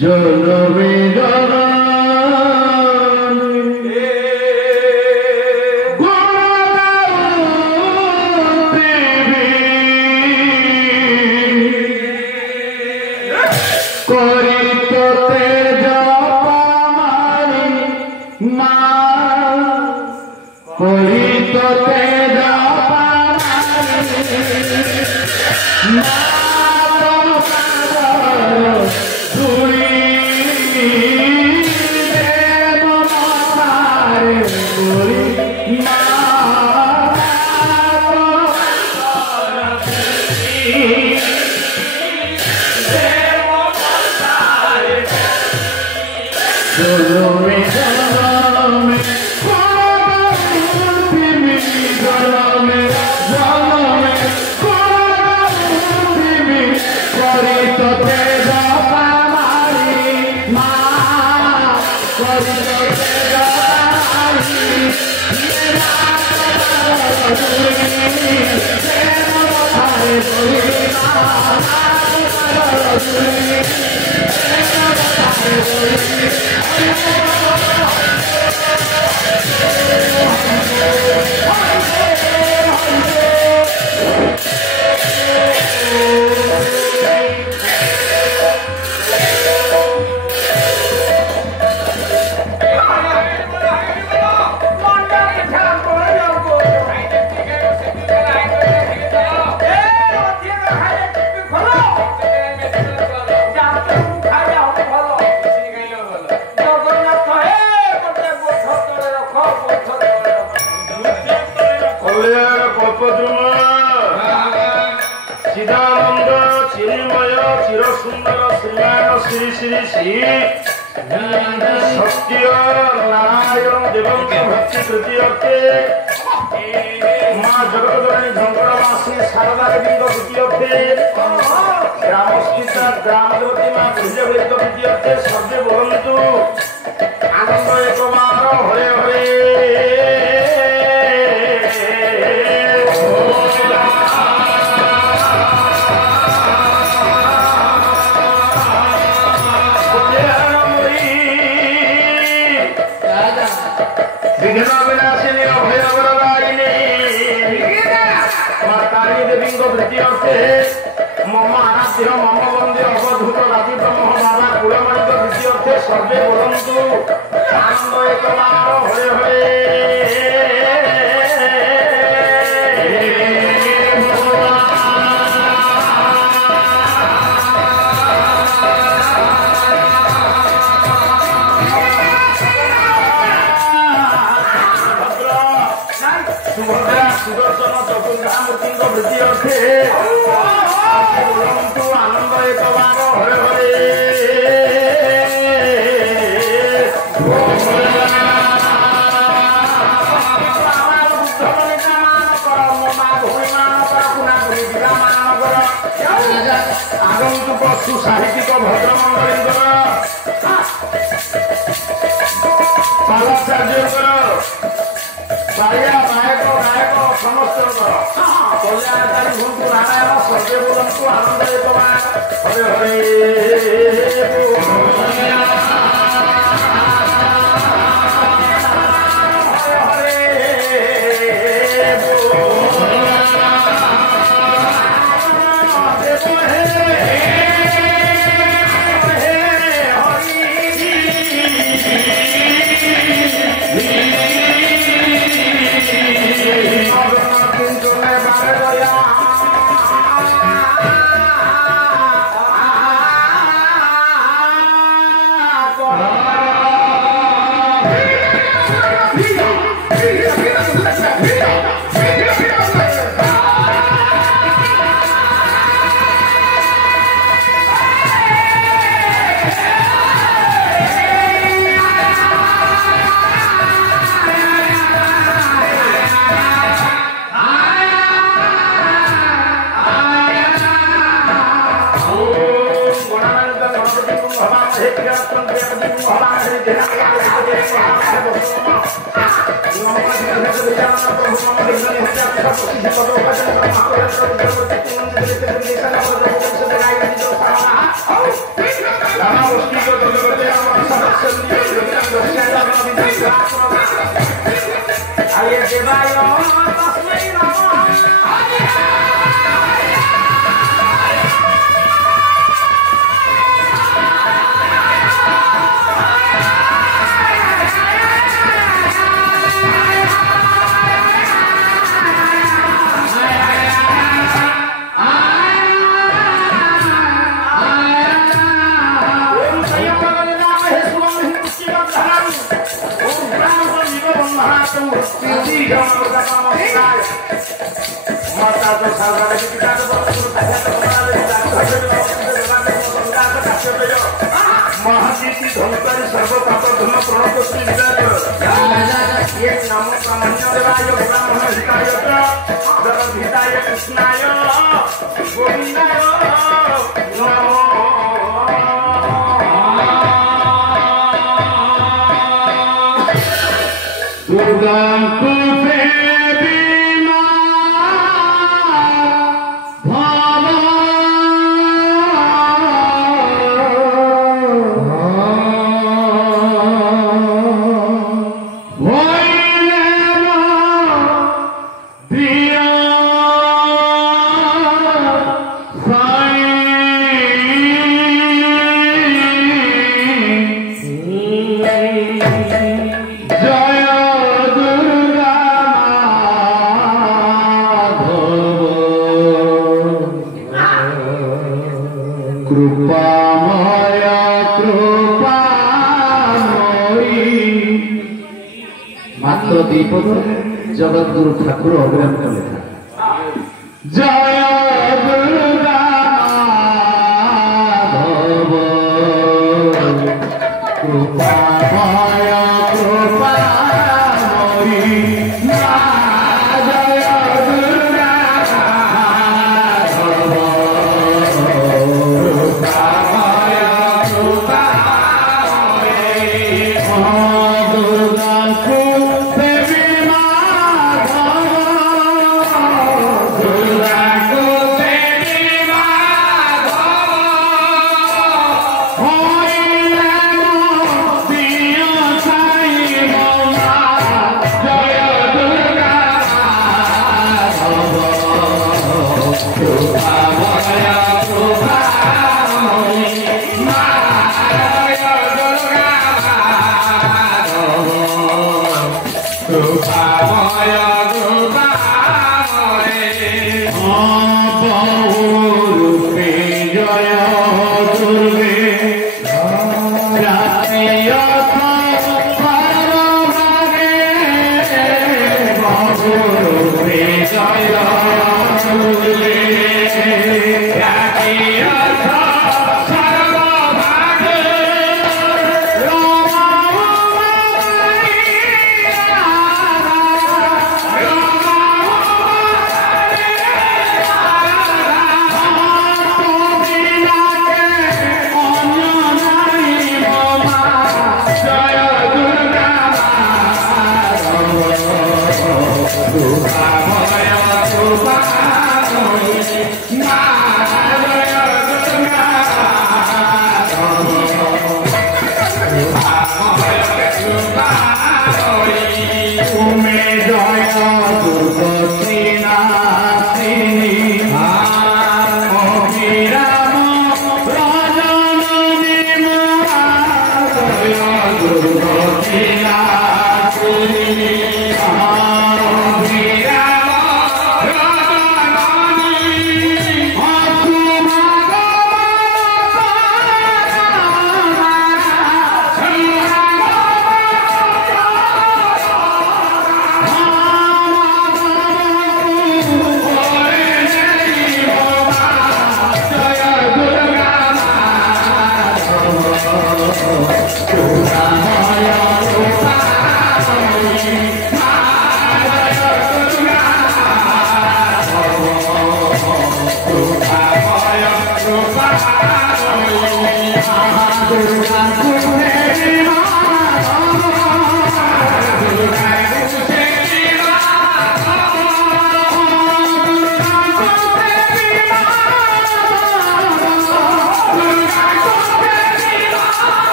জনমে জনমে Aye devayo tasmai namo जगद्गुरु ठाकुर अभिराम कले जय दुर्गा माधव कृपामय कृपामयी जय दुर्गा माधव कृपामय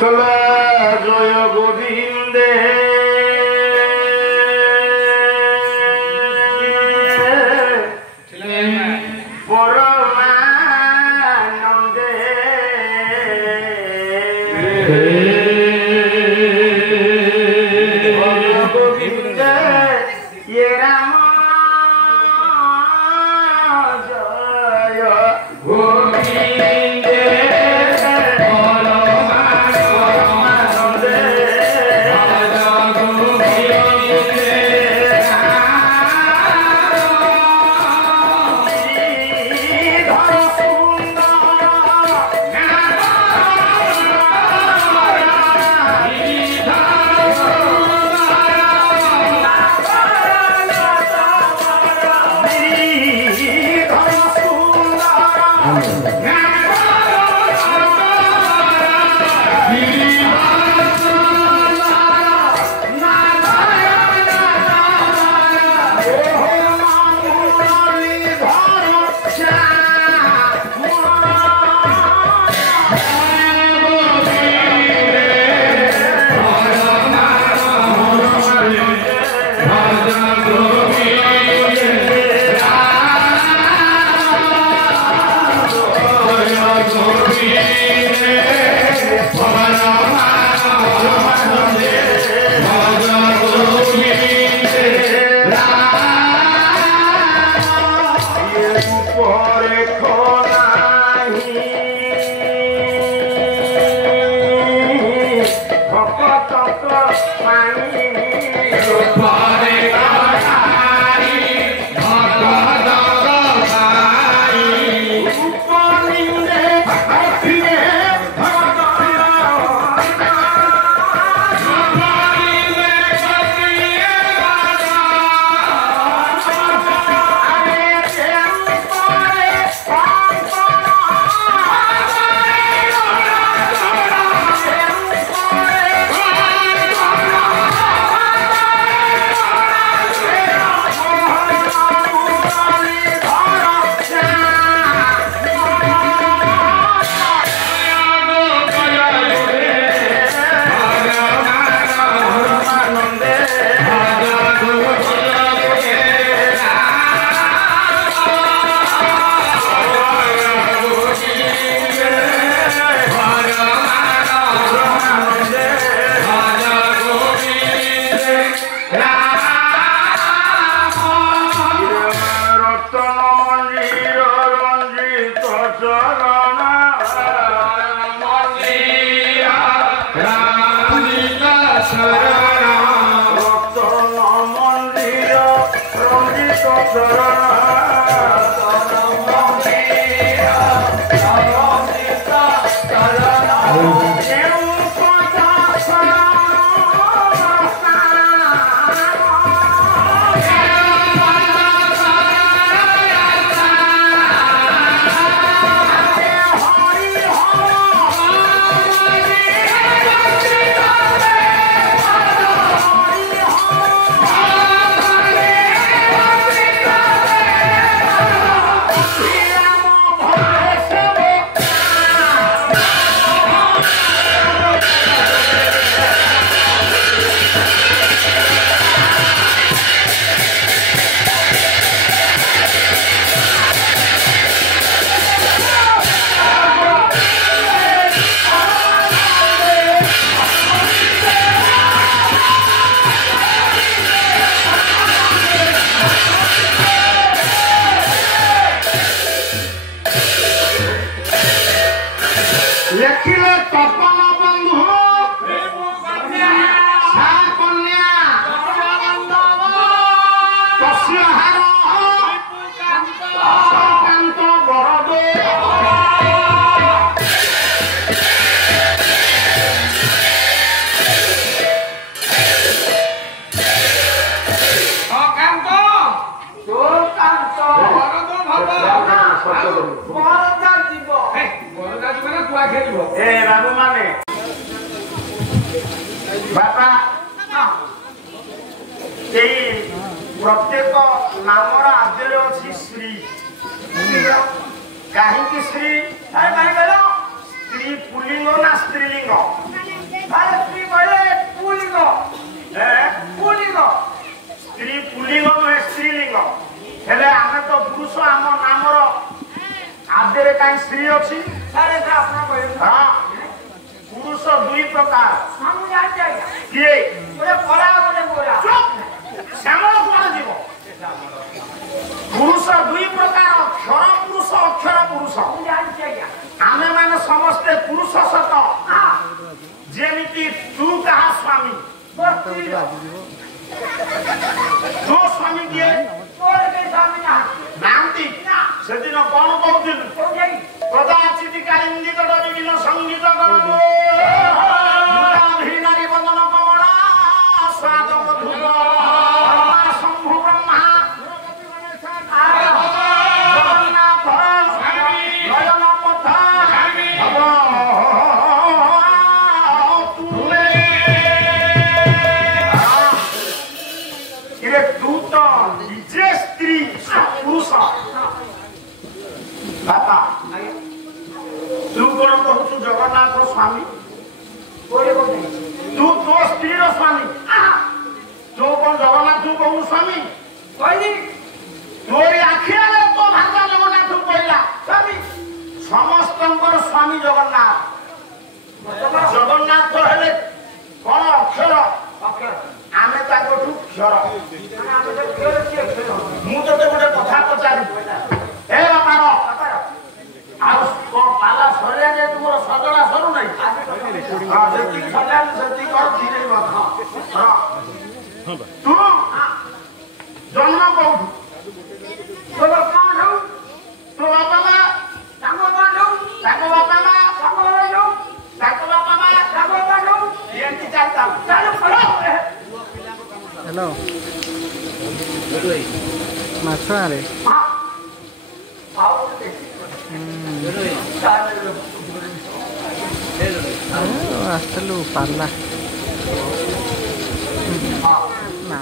চলা জয় গোবিন্দে পরমানন্দে গোবিন্দে ইয়ে রাম জয় গোবিন্দে ए बाबू माने बापा प्रत्येक नामर आद्य अच्छी श्री कहीं श्री स्त्री पुलिंग ना स्त्रीलिंग स्त्री पुलिंग पुलिंग स्त्री पुलिंग नुहे स्त्रीलिंग हेले आमे तो पुरुष आम नामर आद्य कहीं स्त्री अच्छी पुरुष दुई प्रकार किए श्यामल कुआं जीव पुरुष दुई प्रकार क्षर पुरुष अक्षर पुरुष आमे माने समस्ते पुरुष सत जेमिति तू कहा स्वामी तो स्वामी किए नांती सेदिन कौन कहउथिल प्रदाचिति कालिंदी तडरी बिन संगीत करो मुदाधि नारी बंदन कमला स्वाद मधुर शंभु ब्रह्मा जगन्नाथ नयन पथ इरे तू तो निजे स्त्री पुरुष बापा तू कौन कहू जगन्नाथ स्वामी तू तो स्त्री स्वामी तू कौन जगन्नाथ तू कहू स्वामी तोरी आखिर तो भाषा जगन्नाथ कहला स्वामी समस्त स्वामी जगन्नाथ जगन्नाथ हेले कौन अक्षर आमे ताकठू क्षर मु तो गोटे कथा पचारि ए बापार आउ पाला सरिया जे तुमर सजड़ा सरू नै हां जेति सजड़ा सेति कर धीरे मत हां तू जन्म को तो बापा हौ तो बापा मा ताको बापा मा एंटी चालता चालू करो हेलो माछा रे আসলো পাল্লা না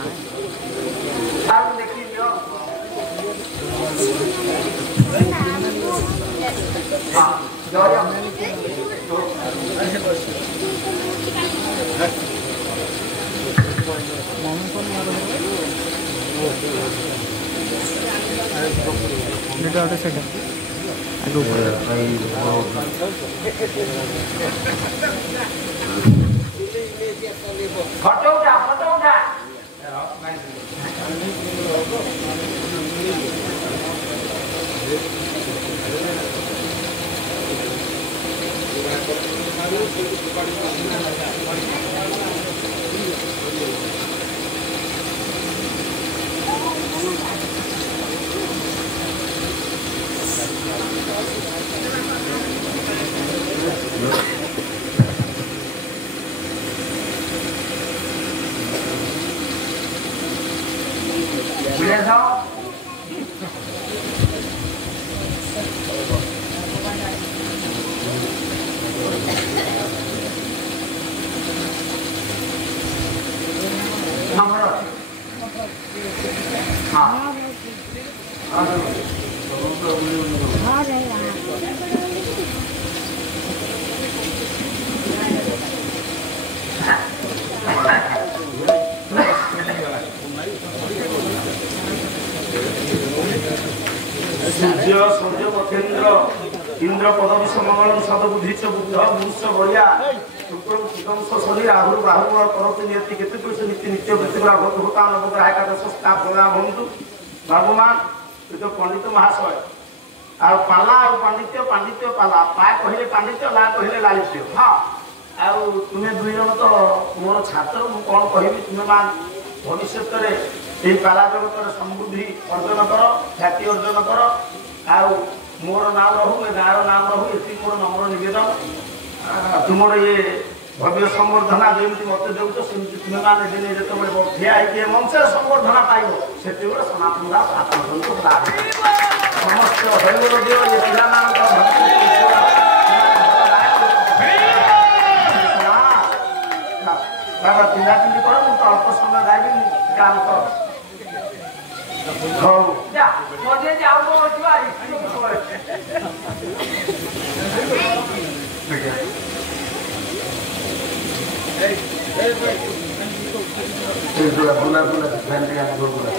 फोटो उठा सूर्य पथेन्द्र इंद्र पदवी समगल सदबुद्धि च बुद्ध मुष बलिया शुक्र सुदंश शनि राहु बाहु करते नियति केते कुछ नित्य नित्य वृत्ति आगत होता नवग्रह एकादश स्थापना बंधु बाबूमान तो पंडित महाशय आ पाला और पांडित्य पाला पा कहले पांडित्य ला कहले लालित्य हां आ तुमे दुई जन तो मोर छात्र मु कोन कहबी तुमे मान भविष्य रे ए पाला जगत समृद्धि अर्जन कर ख्याति अर्जन कर आ मोर नाम रहू ए गाँव नाम रहू एति मोर नम्र निवेदन तुमर ये भव्य संवर्धना जमी मत देउछ सेमती तुमे माने दिने जतबे ठिया है मंच संवर्धना पाइबो सेति बेले सनातन दास आत्मसंतोष दास समस्त हरिवर देव ये पिला मान बाबा पिंडा पिंडी कर तो अल्प समय गाइबी काम कर हो जा मजे जाओ जुआरी बुला बुला फैन के आगे बुला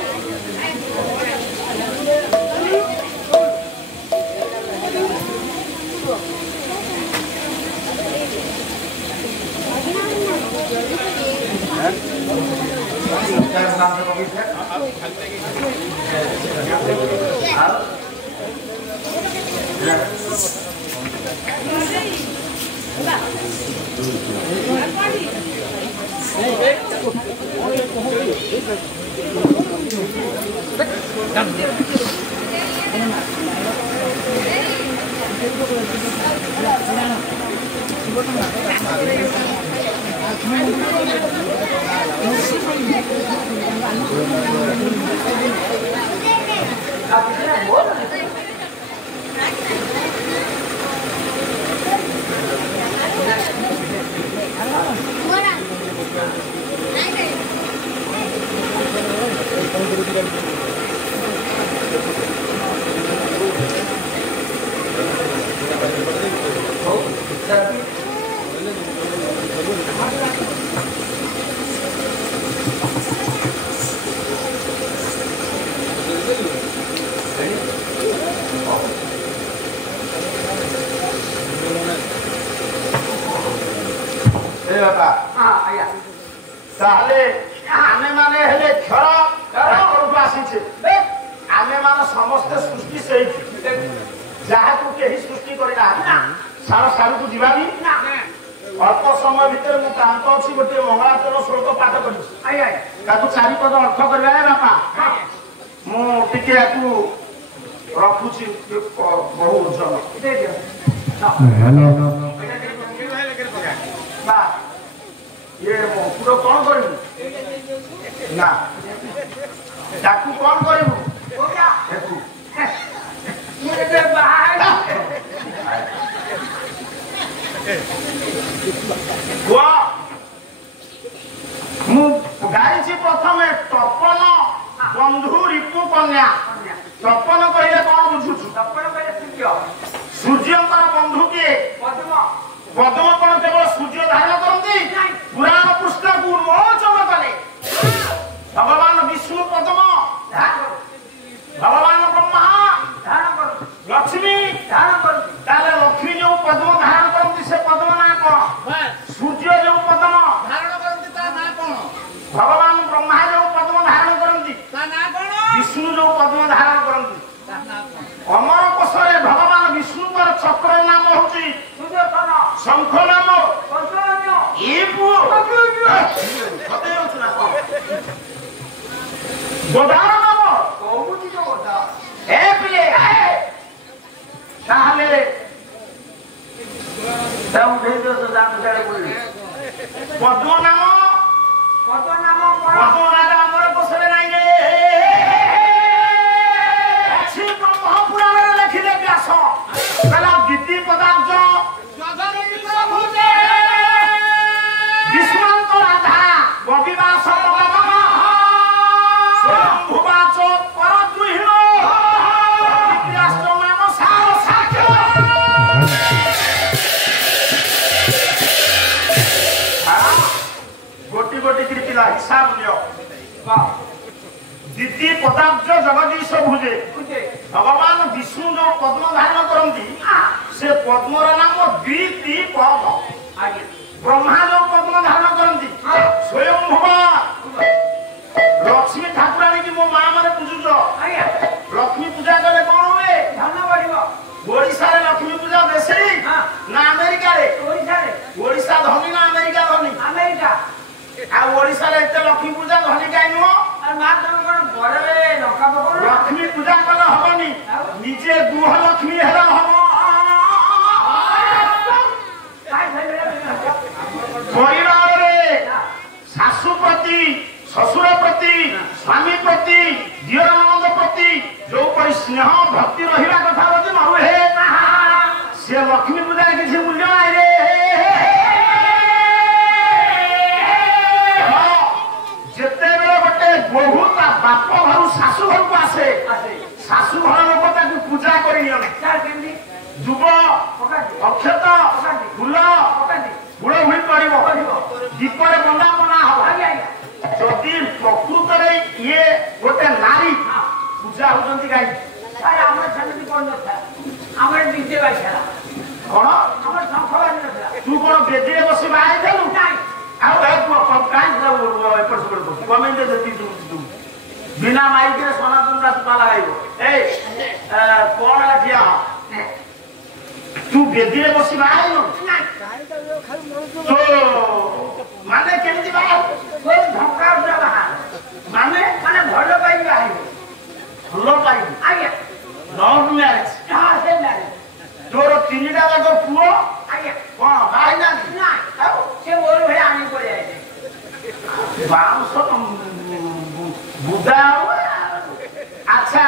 शशुर प्रति स्वामी प्रति दियर नंद प्रति जो पर स्नेह भक्ति रहिबा कथा बजे न हे से लक्ष्मी पूजा किसी मूल्य नाही रे ବାପ ଘରୁ ଶାଶୁ ଘରକୁ ଆସେ ଶାଶୁ ଘର ଲୋକ ତାକୁ ପୂଜା କରି ନିଅନ୍ତି ଦୁବ ଅକ୍ଷତ ଫୁଲ ଗୁଳ ହୁଳି ପଡିବ ଦୀପରେ ବନ୍ଦାପନା ହବ ଯଦି ପ୍ରକୃତରେ ଇଏ ଗୋଟେ ନାରୀ ପୂଜା ହଉଛନ୍ତି କାହିଁକି ଆମର ସେମିତି କରିନଥିଲା ଆମର ନିଜେ ବାଇଥିଲା କଣ ଆମର ଶଙ୍ଖ ବାଜି ନଥିଲା ତୁ କଣ ବେଦିରେ ବସି ବାହା ହେଇଥିଲୁ ଆଉ ଏପଟ ସେପଟ କରୁଛୁ ଗମେଣ୍ଟ ଯେତିକି ବିନା ମାଇକରେ ସନାତନ ଦାସ ପାଲା ଗାଇବ ଏଇ କଣ ଠିଆ ତୁ ବେଦିରେ ବସି ବାହା ହେଇନୁ ମାନେ କେମିତି ବାହା ଢଙ୍କା ଉଠା ବାହା ମାନେ ମାନେ ଭଲ ପାଇକି ବାହା ହେଇବ ଭଲ ପାଇବୁ ଆଜ୍ଞା ଲଭ ମ୍ୟାରେଜ ହଁ ସେ ମ୍ୟାରେଜ ତୋର ତିନିଟା ଯାକ ପୁଅ ଆଜ୍ଞା କଣ ବାହା ହେଇନାହାନ୍ତି ନା ଆଉ ସେ ମୋର ଭଳିଆ ଆଣି ପଳେଇ ଆଇଲେ ବାଉଁଶ ବୁଦା ଆଚ୍ଛା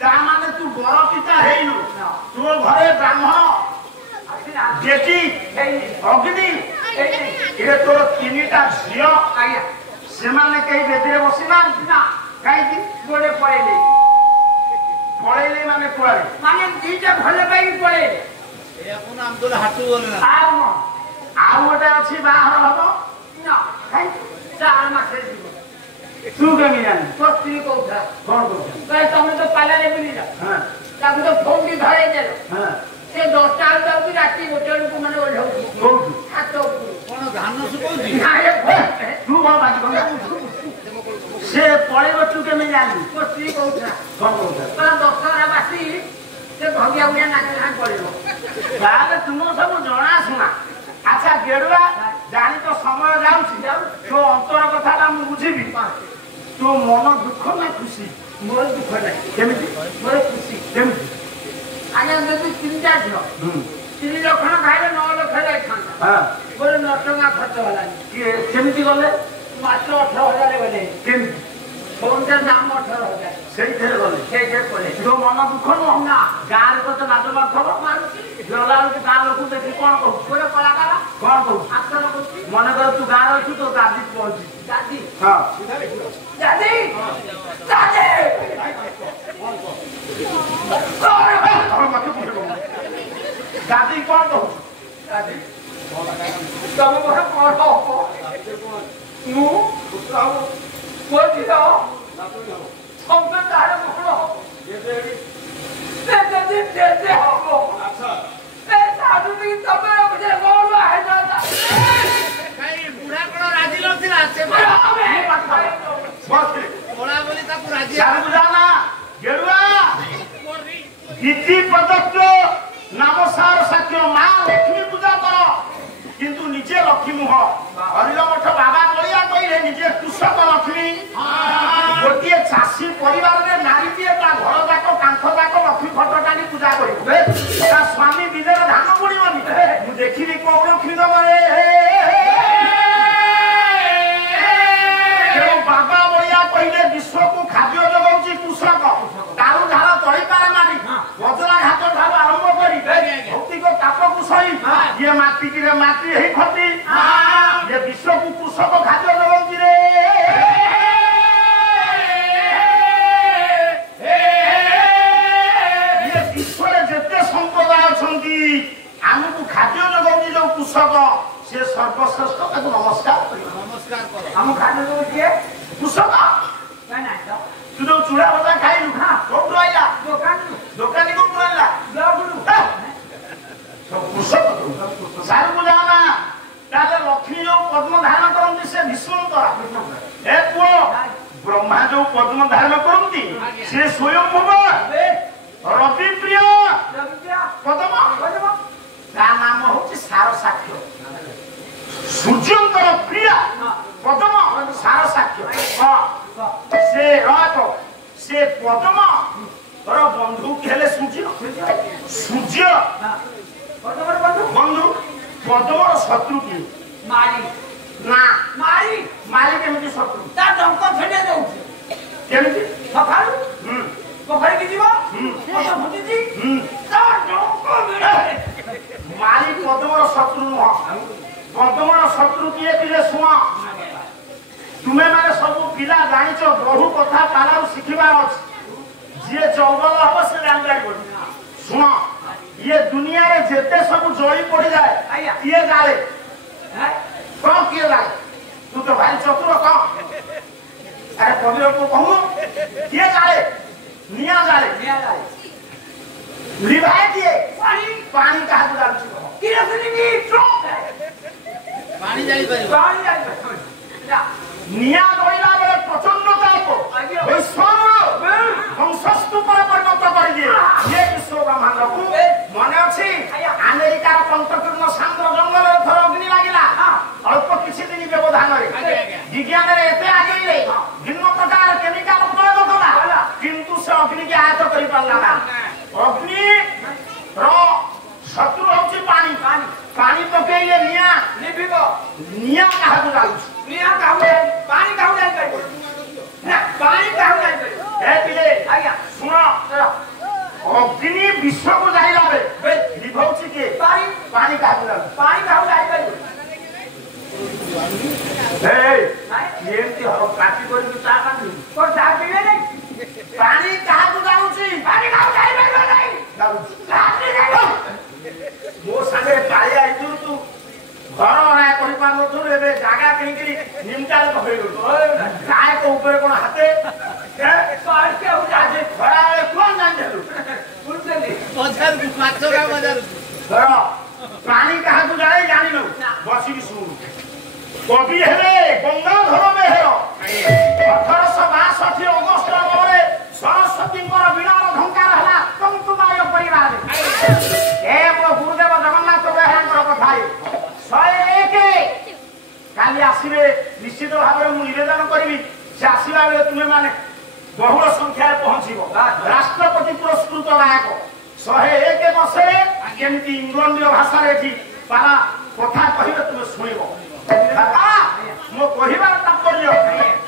ତା ମାନେ ତୁ ବର ପିତା ହେଇନୁ ତୋ ଘରେ ବ୍ରାହ୍ମଣ ବେଟି ଅଗ୍ନି ଏ ତୋର ତିନିଟା ଝିଅ ଆଜ୍ଞା ସେମାନେ କେହି ବେଦିରେ ବସିନାହାନ୍ତି ନା କାହିଁକି ଗୋଟେ ପଳେଇଲେ ପଳେଇଲେ ମାନେ କୁଆଡେ ମାନେ ଦିଟା ଭଲ ପାଇକି ପଳେଇଲେ ଆଉ କଣ ଆଉ ଗୋଟେ ଅଛି ବାହାଘର ହବ ନା କାହିଁକି 4 ମାସରେ ଯିବ ତୁ କେମିତି ଜାଣିଲୁ ତୋ ସ୍ତ୍ରୀ କହୁଥିଲା କଣ କହୁଛୁ ତମେ ତ ପାଲାରେ ବୁଲିଲ ହଁ ତାକୁ ତ ଫୋନ୍ ବି ଧରେଇ ଦେଲ ହଁ ସେ 10ଟା ବେଳକୁ ଯାଉଛି ରାତି 1 ବେଳକୁ ମାନେ ଓହ୍ଲାଉଛି କୋଉଠୁ ହାତ ଉପରୁ କଣ ଧାନ ଶୁକଉଛି ତୁ କଣ ବାକି ସେ ପଳେଇବ ତୁ କେମିତି ଜାଣିଲୁ ମୋ ସ୍ତ୍ରୀ କହୁଥିଲା କଣ କହୁଛୁ ଦଶହରା ବାସି ସେ ଭଗିଆ ଭଗିଆ ନାଚି ନାଚି ପଳେଇବ ତାହେଲେ ତୁମ ସବୁ ଜଣାଶୁଣା ଆଚ୍ଛା ଗେଡୁଆ ଜାଣି ତ ସମୟ ଯାଉଛି ତୋ ଅନ୍ତର କଥାଟା ମୁଁ ବୁଝିବି ତୋ ମନ ଦୁଃଖ ନା ଖୁସି ମୋର ଦୁଃଖ ନାହିଁ କେମିତି ମୋର ଖୁସି କେମିତି ଆଜ୍ଞା ଯଦି 3ଟା ଝିଅ 3 ଲକ୍ଷ ଖାଇଲେ 9 ଲକ୍ଷ ଯାଇଥାନ୍ତା ହଁ ମୋର 9 ଟଙ୍କା ଖର୍ଚ୍ଚ ହେଲାନି କିଏ କେମିତି ଗଲେ ମାତ୍ର 18,000 ଗଲେ କେମିତି ଫୋନଟା ଦାମ 18,000 ସେଇଥିରେ ଗଲେ ସେଇଥିରେ ପଳେଇ ତୋ ମନ ଦୁଃଖ ନୁହଁ ନା ଗାଁରେ ତତେ ନାଚ ମାରୁଥିବ ମାରୁଛି ଗଲାବେଳକୁ ଗାଁ ଲୋକ ଦେଖି କଣ କହୁଛୁ ଗୋଟେ କଳାକାର କଣ କହୁଛୁ ଆକ୍ସନ କରୁଛି ମନେକର ତୁ ଗାଁରେ ଅଛୁ ତୋ ଦାଦି ପହଞ୍ଚି ଦାଦି ହଁ ଦାଦି ଦାଦି ଦାଦି କଣ କହୁଛୁ ଦାଦି ତମ ଘରେ କଣ ହବ ମୁଁ ମୋ ଝିଅ ସମସ୍ତେ ତାର କଣ ହବ ଯଦି ଡେଜେ ହବ ଏ ସାଧୁ ଟିକେ ତମେ ରଖିଲେ କଣ ହେଇଯାନ୍ତା ବୁଢା କଣ ରାଜି ନଥିଲା ସେ କଳା ବୋଲି ତାକୁ ରାଜି ଇତି ପ୍ରଦତ୍ତ ନାମସାର ସାକ୍ଷ୍ୟ ମା ଲକ୍ଷ୍ମୀ ପୂଜା କର କିନ୍ତୁ ନିଜେ ଲକ୍ଷ୍ମୀ ନୁହଁ ହରିର ମଠ ବାବା ବଳିଆ କହିଲେ ନିଜେ କୃଷକ ଲକ୍ଷ୍ମୀ ଗୋଟିଏ ଚାଷୀ ପରିବାରରେ ନାରୀଟିଏ ତା ଘର ଯାକ କାନ୍ଥ ଯାକ ଲକ୍ଷ୍ମୀ ଫଟୋ ଟାଣି ପୂଜା କରିବ ତା ସ୍ୱାମୀ ବିଦେରେ ଧାନ ବୁଣିବନି ମୁଁ ଦେଖିବି କୋଉ ଲକ୍ଷ୍ମୀ ଦବରେ ତେଣୁ ବାବା ବଳିଆ କହିଲେ ବିଶ୍ୱକୁ ଖାଦ୍ୟ ଯୋଗାଉଛି କୃଷକ ତାଳୁ ଝାଳ ତଳିପାରେ ମାରି ବଜରା ଘାଟ ଠାରୁ ଆରମ୍ଭ କରି ଭୌତିକ ତାପକୁ ସହି ଇଏ ମାଟିକିରେ ମାଟି ହେଇ ଖଟି ଇଏ ବିଶ୍ୱକୁ କୃଷକ ଖାଦ୍ୟ ଯୋଗାଉଛି ରେ ଇଏ ବିଶ୍ୱରେ ଯେତେ ସମ୍ପଦ ଅଛନ୍ତି ଆମକୁ ଖାଦ୍ୟ ଯୋଗାଉଛି ଯୋଉ କୃଷକ ସେ ସର୍ବଶ୍ରେଷ୍ଠ ତାକୁ ନମସ୍କାର ନମସ୍କାର କର ଆମ ଖାଦ୍ୟ ଦଉଛି କୃଷକ ତୁ ଯୋଉ ଚୁଡ଼ା ଭଜା ଖାଇଲୁ କୋଉଠୁ ଆଇଲା ଦୋକାନୀ କୋଉଠୁ ଆଇଲା ସାରକୁ ଯାଅ ନା ତାହେଲେ ଲକ୍ଷ୍ମୀ ଯୋଉ ପଦ୍ମ ଧାରଣ କରନ୍ତି ସେ ବିଷ୍ଣୁଙ୍କର ଏ ପୁଅ ବ୍ରହ୍ମା ଯୋଉ ପଦ୍ମ ଧାରଣ କରନ୍ତି ସେ ସ୍ୱୟଂଭୁବ ରବି ପ୍ରିୟ ପଦ୍ମ ତା ନାମ ହଉଛି ସାର ସାକ୍ଷ୍ୟ ସୂର୍ଯ୍ୟଙ୍କର ପ୍ରିୟ ପଦ୍ମ ସାର ସାକ୍ଷ୍ୟ ସେ ସେ ପଦ୍ମ ବନ୍ଧୁ ହେଲେ ସୂର୍ଯ୍ୟ ସୂର୍ଯ୍ୟ ବନ୍ଧୁ ପଦ୍ମର ଶତ୍ରୁ କିଏ ମାରି ନା ମାରି ମାରି କେମିତି ଶତ୍ରୁ ତା ଡଙ୍କ ଫେଟେ ଦଉଛି କେମିତି ସକାଳୁ ପୋଖରୀକି ଯିବ ଫୁଟିଛି ତା ଡଙ୍କ ଭିଡ ମାରି ପଦ୍ମର ଶତ୍ରୁ ନୁହଁ ପଦ୍ମର ଶତ୍ରୁ କିଏ ଥିଲେ ଶୁଣ ତୁମେ ମାନେ ସବୁ पिला जानिच बहु कथा पालार शिखिबार अछि जे जंगल हम से जान जाय सुन ये दुनिया रे जेते सब जळी पड़ी जाए किए जाले कौन किए जाए तू तो भाई चतुर कौन अरे कबीर को कहूं किए जाले निया जाले लिभाए किए पानी कहा को डाल छु किरे सुनी पानी जाई निया गइला बेले प्रचंड ताप ओइ सोम वंशस्तु पर परिणत कर दिए ये विश्व ब्रह्मांड को मने अछि अमेरिका पंचपूर्ण सांद्र जंगल थर अग्नि लागिला अल्प किछि दिन व्यवधान रे विज्ञान रे एते आगे रे भिन्न प्रकार केमिकल प्रयोग कला किंतु से अग्नि के आयत करि पाला ना अग्नि रो शत्रु होछि पानी पानी पकेइले निया निभिबो निया कहा को डालु निया काहु पानी काहु डाल पाइबो ना पानी काहु डाल पाइबो ए पिले आज्ञा सुन अग्नि विश्व को जाइला बे लिभौछि के पानी काहु डाल पानी काहु डाल पाइबो ए येंती हो काटी करि ता काटी को जा पिले नै पानी काहु को डालुछि पानी काहु डाल पाइबो नै डालुछि मो सागे पाया इतु तू घर ना करि पानो तू एबे जागा कहि करी निमटाल कहै गो काय को ऊपर कोन हाथे ए पार के हो जाजे खरा कोन जान देलु बुझली बाजार माछो का बाजार घर पानी कहा तू जाने जानि लो बसी की सुन कवि हेले गंगाधर मेहर 1862 अगस्त रे सरस्वती कर बिनार ढंकार हला कंतुमाय परिवार ए मो गुरुदेव जगन्नाथ बेहरांकर कथाई 101 काली आसीबे निश्चित भाबरे मु निवेदन करबी से आसीबा बेले तुमे माने बहुल संख्या पहुंचीबो राष्ट्रपति पुरस्कृत नायक 101 बसे केमती इंग्लैंड भाषा रे थी पारा कथा कहिबे तुमे सुनिबो दादा मो कहिबार तात्पर्य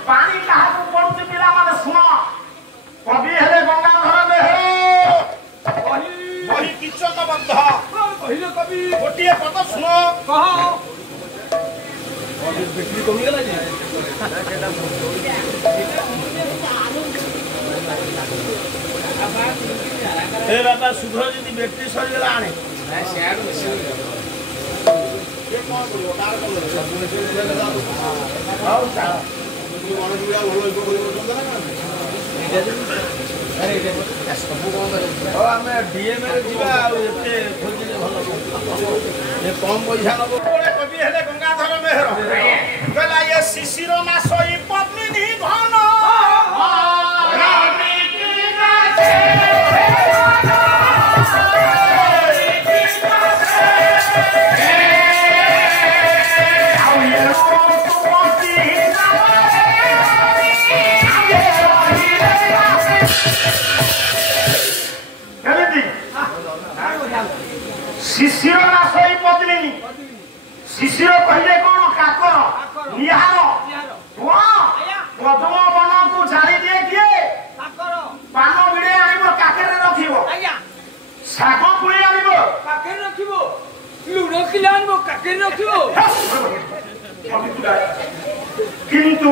पानी काहा को पड़ुची पिला माने सुनो कवि हेले गंगाधर मेहर बही किचक बंध कहिले कवि गोटिए पद सुनो कह बिक्री कमी गेला जी ए बाबा सुधर जदी बैटरी सरी गेला आने शेयर मशीन ये कोन बोलो तार बोलो सब में आओ ता मन जुड़ा बोलो को बोलो ना सब कोन ओ हमें डीएम रे जीवा एते खोजिले भलो ये कम पैसा लब कोले कवि हेले गंगाधर मेहर कहला ये शिशिर नासई पत्नी घन रानी की नाचे शिशिर नासई पत्नी शिशिर कहले कोन काकर निहार पद्म वन को जाली दिए किए पान बिड़े आनिबो काकेरे रखिबो साग पुली आनिबो काकेरे रखिबो लुनो किले आनिबो काकेरे रखिबो किंतु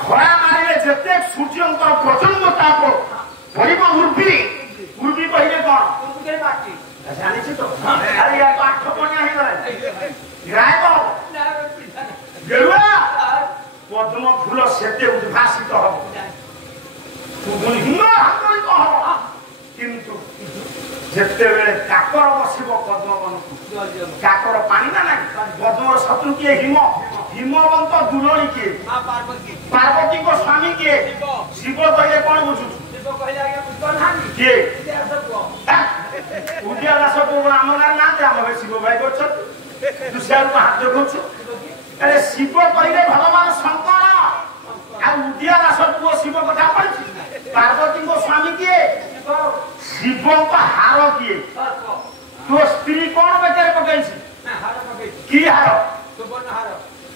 खरा मारिले जते सूर्यंकर प्रचंड ताप परिब उर्बी कहले कोन कुकुरे बाटी जानि छी तो अरे यार पाठ पढ्या हे गरे गाय को गेरुआ पद्म फूल सेते उद्भासित हो तुगुन हिंगा हातरी कह किंतु जेते बेले काकर बसिबो पद्म बन काकर पानी ना पद्म शत्रु के हिमवंत दुलड़ी के पार्वती को स्वामी के शिव कहले कोन बुझु शिव कहले आगे बुझन हानि के के उदिया दास को हम गार ना हम शिव भाई को छ दूसरा को हाथ देखौ अरे शिव कहले भगवान शंकर आ उदिया दास को शिव कथा पढ़ी पार्वती को स्वामी के शिव का हार किए तो स्त्री कौन बेचारे पकई छी हार पकई की हार सुवर्ण हार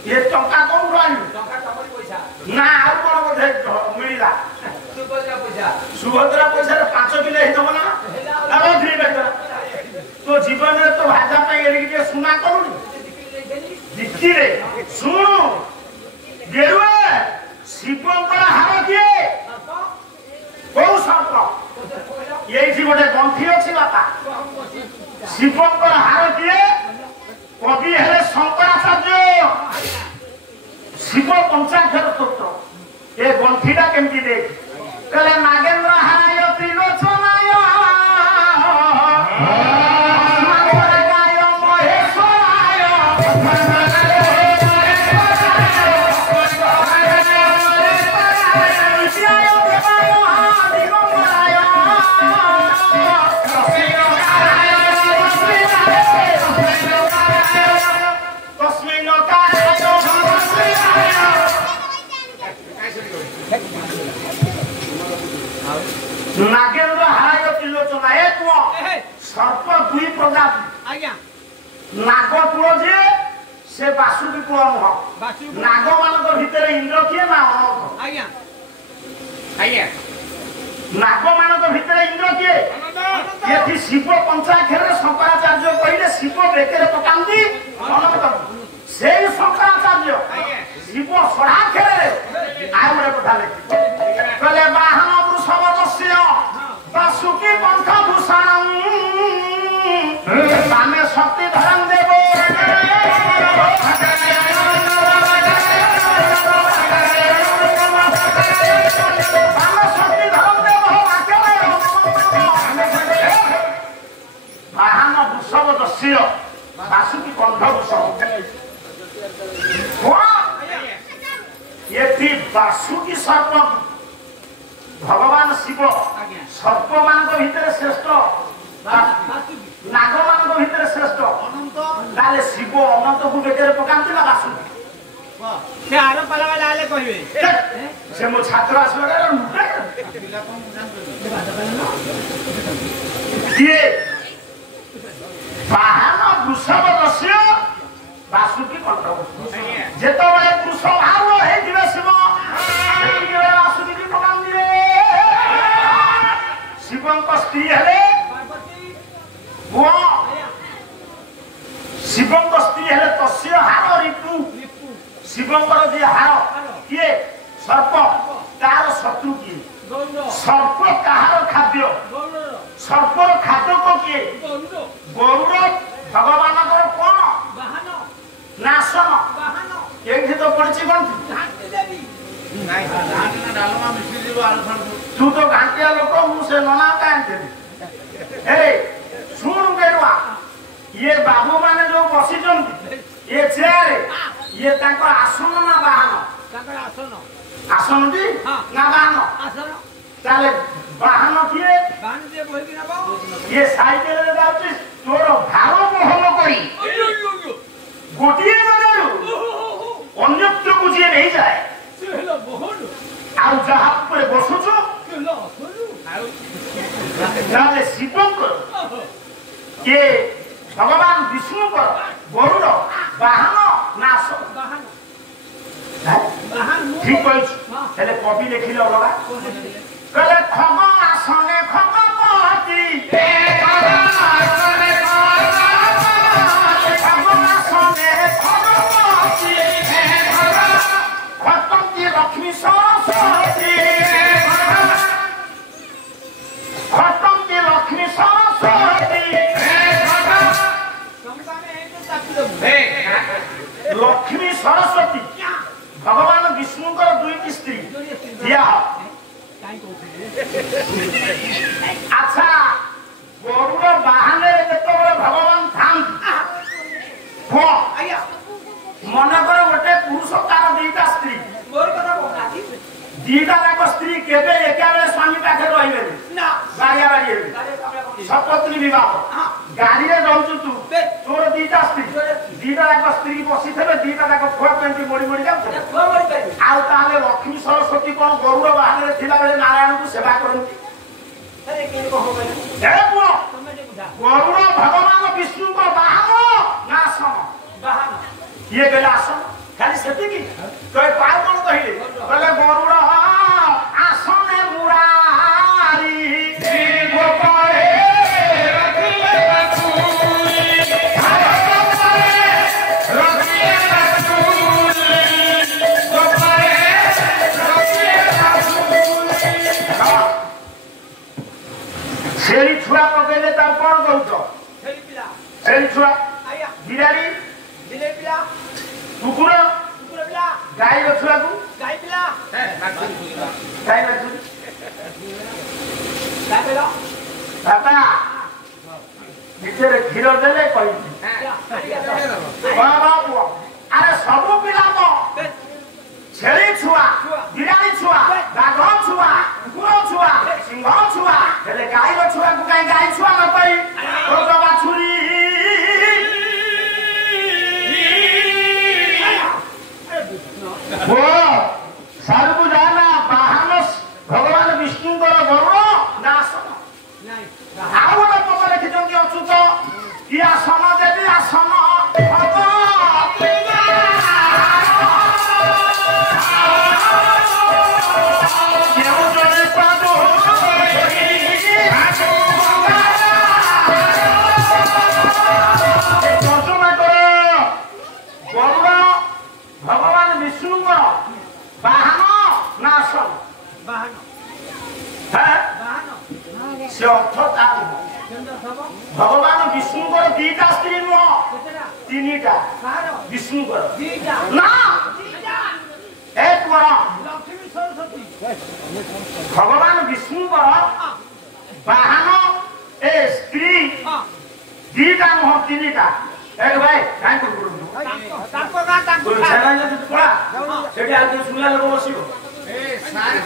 ये टंका कौन रानी टंका तमरी पैसा ना आउ कोन बोधे मिलिला सुभद्रा पैसा 5 किलो हेतब ना अरे फ्री बेटा तो जीवन में तो भाजा पे एलिके सुना करूनी दिक्की रे सुनु ଶିବଙ୍କର ହାର କିଏ କୋଉ ସର୍ପ ଏଇଠି ଗୋଟେ ଗଣ୍ଠି ଅଛି ବାପା ଶିବଙ୍କର ହାର କିଏ କବି ହେଲେ ଶଙ୍କରାଚାର୍ଯ୍ୟ ଶିବ ପଞ୍ଚାକ୍ଷର ସ୍ତୋତ୍ର ଏ ଗଣ୍ଠିଟା କେମିତି ଦେଖ କହିଲେ ନାଗେନ୍ଦ୍ର ହାରାୟ ତ୍ରିଲୋଚନାୟ नागेंद्र हाराय त्रिलोचना ए कुओ सर्प दुई प्रजाति नाग कुओ जे से बासुकी कुओ नह नाग मानक भितर इंद्र किए ना नाग मानक भितर इंद्र किए ये शिव पंचाक्षर शंकराचार्य कहले शिव बेकेरे पकांती अनंत से शंकराचार्य शिव सड़ाक्षर आउ रे कथा लेखि कहले बाहन वृषभस्य बासुकी पंथ भूषणं सामे शक्ति धरम देव बाहन वृषभस्य बासुकी पंथ भूषण ये बासुकी सर्प भगवान शिव सर्प मान भितर श्रेष्ठ नाग मान भितर श्रेष्ठ ताले शिव अनंत को बेकर पकांती ना बासुकी से आरो पाला वाला आले कहिबे से मो छात्र आसरे ये बाहन वृषभ दस्य बासुकी कंठ जेतो बळे वृषभ आरो हे दिवे शिव एति बेला बासुकी की पकांती रे शिवंक स्त्री हेले पार्वती वो शिवंक स्त्री हेले तस्य हार रिपु शिवंकर जे हार किए सर्प तार शत्रु किए सर्प काहार खाद्य सर्पर खाद्य को किए गरुड़ भगवान कोन नाशन एठी तो पड़छि गंठी तू तो घाटिया लोक मुझे नना कांते हे सुन बेडवा ये बाबू माने जो बसी जंती ये चेयर ये ताको आसन ना बाहन ताको आसन दी ना बाहन आसन ताले बाहन किए बाहन जे बोहि कि नबो ये साइकेल रे जाउछि तोर भार मोहन करी गोटिए नजारू अन्यत्र को जे नहीं जाए हेलो बोहन आउ जहा पर बसुछु हेलो सोलू ताले शिवंकर के भगवान विष्णुकर गरुड़ बाहन नाश बाहन ठीक कहछ हेले कवि लिखिले अलगा कहले खग आसने खग पहती खग आसने खग पहती खटंती लक्ष्मी सरस्वती खटंती लक्ष्मी सरस्वती लक्ष्मी सरस्वती भगवान विष्णुकर दुईटी स्त्री दिया अच्छा गरुड़ बाहन जेतबे भगवान थान मन कर गोटे पुरुष तार दीटा स्त्री दीटा जाक स्त्री केबे एका बेले स्वामी पाखे रहिबे ना बारिया बारी सपत्नी विवाह गाड़ी रे रहउछु तू तोर दीटा स्त्री दीटा जाक स्त्री बसी थेबे दीटा जाक फोड़ पेंटी मोड़ी मोड़ी जाउ आउ ताले लक्ष्मी सरस्वती कोन गरुड़ बाहन रे थिला बेले नारायण को सेवा करंती अरे के को हो गयो ए पुओ गरुड़ भगवान विष्णु को बाहन नासन बाहन ये बेला आसन खाली सेति की तो पाउ कोन कहिले कहले गरुड़ आसने मुरारी गोपाळे रखिले बतूली रखिले बतूली गोपाळे କାଇଁ ନାଚୁଛି ବାପା ନିଜରେ କ୍ଷୀର ଦେଲେ କହିବି ଆରେ ସବୁ ପିଲା ତ ଛେଳି ଛୁଆ ବିରାଳି ଛୁଆ ବାଘ ଛୁଆ କୁକୁର ଛୁଆ ସିଂହ ଛୁଆ ହେଲେ ଗାଈର ଛୁଆକୁ କାହିଁ ଗାଈ ଛୁଆ ନ ପାଇ ବାଛୁରୀ ସାରକୁ ଯାଏନା ବାହନ ଭଗବାନ ବିଷ୍ଣୁଙ୍କର ଗରୁଡ଼ ନା ଆସନ ଆଉ ଗୋଟେ ପଦ ଲେଖିଛନ୍ତି ଅଚ୍ୟୁତ କି ଆସନ ଦେବି ଆସନ ଭଗବାନ ବିଷ୍ଣୁଙ୍କର ବାହନ ନା ଆସନ ସେ ଅର୍ଥ ତା ଭଗବାନ ବିଷ୍ଣୁଙ୍କର ଦିଟା ସ୍ତ୍ରୀ ନୁହଁ ତିନିଟା ବିଷ୍ଣୁଙ୍କର ନା ଭଗବାନ ବିଷ୍ଣୁଙ୍କର ବାହନ ଏ ସ୍ତ୍ରୀ ଦିଟା ନୁହଁ ତିନିଟା ଭାଇ କାଇଁ ସେଠି ଆଉ ଶୁଣିଲା ଲୋକ ବସିବ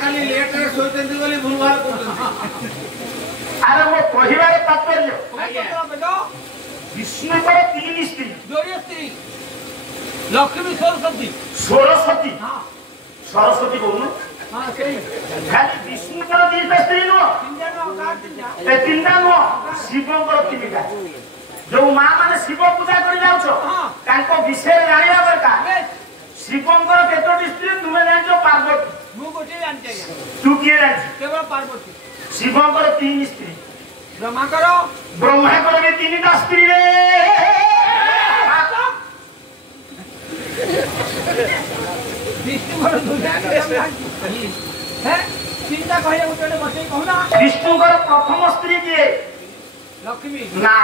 ଖାଲି ଲେଟରେ ଶୋଇଛନ୍ତି ବୋଲି ଭୁଲ ଭାଲ କରୁଛନ୍ତି ଆରେ ମୋ କହିବାର ତାତ୍ପର୍ଯ୍ୟ ବିଷ୍ଣୁଙ୍କର ତିନି ସ୍ତ୍ରୀ ଲକ୍ଷ୍ମୀ ସରସ୍ୱତୀ ସରସ୍ୱତୀ ସରସ୍ୱତୀ କହୁନୁ ଖାଲି ବିଷ୍ଣୁଙ୍କର ଦିଟା ସ୍ତ୍ରୀ ନୁହଁ ଏ ତିନିଟା ନୁହଁ ଶିବଙ୍କର ତିନିଟା ଯୋଉ ମା ମାନେ ଶିବ ପୂଜା କରି ଯାଉଛ ତାଙ୍କ ବିଷୟରେ ଜାଣିବା ଦରକାର ଶିବଙ୍କର କେତୋଟି ସ୍ତ୍ରୀ ତୁମେ ଜାଣିଛ ପାର୍ବତୀ ମୁଁ ଗୋଟିଏ ଜାଣିଛି ତୁ କିଏ ଜାଣିଛୁ କେବଳ ପାର୍ବତୀ ଶିବଙ୍କର ତିନି ସ୍ତ୍ରୀ ବ୍ରହ୍ମାଙ୍କର ବି ତିନିଟା ସ୍ତ୍ରୀ ରେ ବିଷ୍ଣୁଙ୍କର ତିନିଟା କହିଲେ ଗୋଟେ ବସେଇ କହୁନା ବିଷ୍ଣୁଙ୍କର ପ୍ରଥମ ସ୍ତ୍ରୀ କିଏ ଲକ୍ଷ୍ମୀ ନା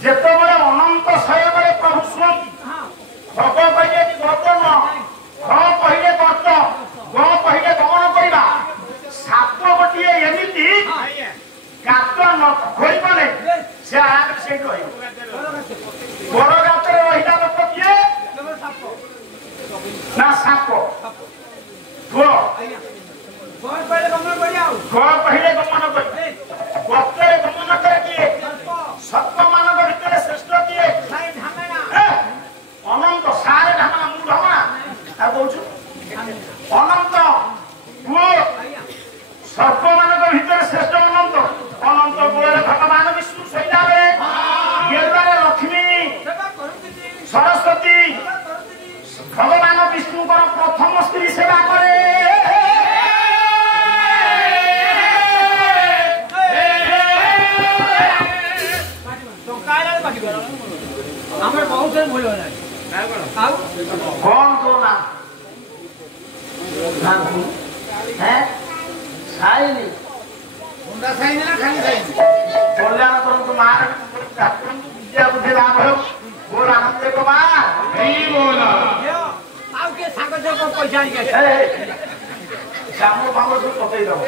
ଯେତେବେଳେ ଅନନ୍ତ ଶୟନରେ ପ୍ରଭୁ ଶୁଣନ୍ତି ଭଗ କହିଲେ ଗର୍ଜନ ଖ କହିଲେ ଗର୍ଜ ଗ କହିଲେ ଗମନ କରିବା ସାପ ଗୋଟିଏ ଏମିତି ଗାତ ନ ଖୋଳିବନି ସେ ଆରାମରେ ସେଇଠି ରହିବ ବଡ ଗାତରେ ରହିଲା ଲୋକ କିଏ ନା ସାପ କୁହ କହିଲେ ଗମନ କରି ଆଉ ଗ କହିଲେ ଗମନ କରି ଗତରେ ଗମନ କରେ କିଏ ସତ୍ୟ ମାନଙ୍କ ଭିତରେ ଶ୍ରେଷ୍ଠ କିଏ ଅନନ୍ତ ସାରେ ଢାମଣା ମୁଁ ଢମଣା ଆଉ କହୁଛୁ ଅନନ୍ତ ପୁଅ ସର୍ପ ମାନଙ୍କ ଭିତରେ ଶ୍ରେଷ୍ଠ ଅନନ୍ତ ଅନନ୍ତ କୂଳରେ ଭଗବାନ ବିଷ୍ଣୁ ଶୋଇଲା ବେଳେ ଗେରୁଆରେ ଲକ୍ଷ୍ମୀ ସରସ୍ୱତୀ ଭଗବାନ ବିଷ୍ଣୁଙ୍କର ପ୍ରଥମ ସ୍ତ୍ରୀ ସେବା କରେ ଆମର ବହୁତ ଭୁଲ ହେଲାଣି ଆଉ କଣ ତୋ ନା ସାଇନି ମୁଣ୍ଡା ଖାଇନି ନା ଖାଲି ଖାଇନି କଲ୍ୟାଣ କରନ୍ତୁ ମା ଠାକୁରଙ୍କୁ ବିଦ୍ୟା ବୁଦ୍ଧି ଲାଭ ହେଉ ମୋର ଆନନ୍ଦ ମା ଆଉ କିଏ ସାଙ୍ଗ ପଇସା ଆଣିକି ଶ୍ୟାମ ଫାମ ସବୁ ପକେଇ ଦବ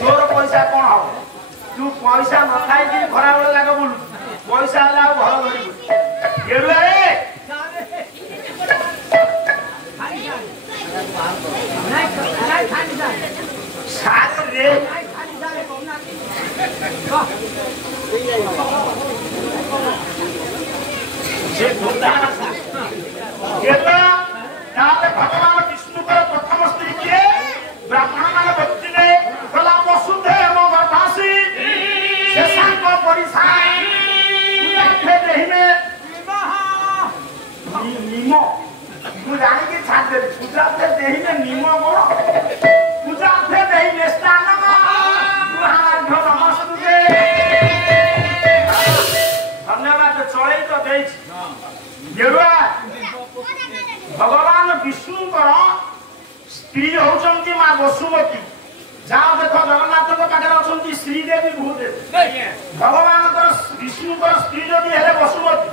ତୋର ପଇସା କଣ ହବ ତୁ ପଇସା ନଥାଇକି ଖରାବେଳେ ଲାଗ ବୁଲୁ ପଇସା ହେଲେ ଆଉ ଘର ଧରିବୁ ଗେରୁଆରେ ସାରେ ଭଗବାନ ବିଷ୍ଣୁଙ୍କର ପ୍ରଥମ ସ୍ତ୍ରୀ କିଏ ବ୍ରାହ୍ମଣ ମାନେ ବସିଥିଲେ ଗଲା ବସୁଧେ ଏବଂ ଗର୍ଭାସୀ ଶେଷାଙ୍କ ପଡ଼ିଶା ନିମ ମୁଁ ଜାଣିକି ଛାଡ଼ିଦେବି ପୂଜାର୍ଥେ ଦେହିନେ ନିମ କଣ ପୂଜାର୍ଥେ ଦେହିନେ ସ୍ନାନ ନମସ୍ତେ ଧନ୍ୟବାଦ ଚଳେଇ ତ ଦେଇଛି ଗେରୁଆ ଭଗବାନ ବିଷ୍ଣୁଙ୍କର ସ୍ତ୍ରୀ ହଉଛନ୍ତି ମା ବସୁମତୀ ଯାହା ଦେଖ ଜଗନ୍ନାଥଙ୍କ ପାଖରେ ଅଛନ୍ତି ଶ୍ରୀଦେବୀ ଭୂଦେବୀ ଭଗବାନଙ୍କର ବିଷ୍ଣୁଙ୍କର ସ୍ତ୍ରୀ ଯଦି ହେଲେ ବସୁମତୀ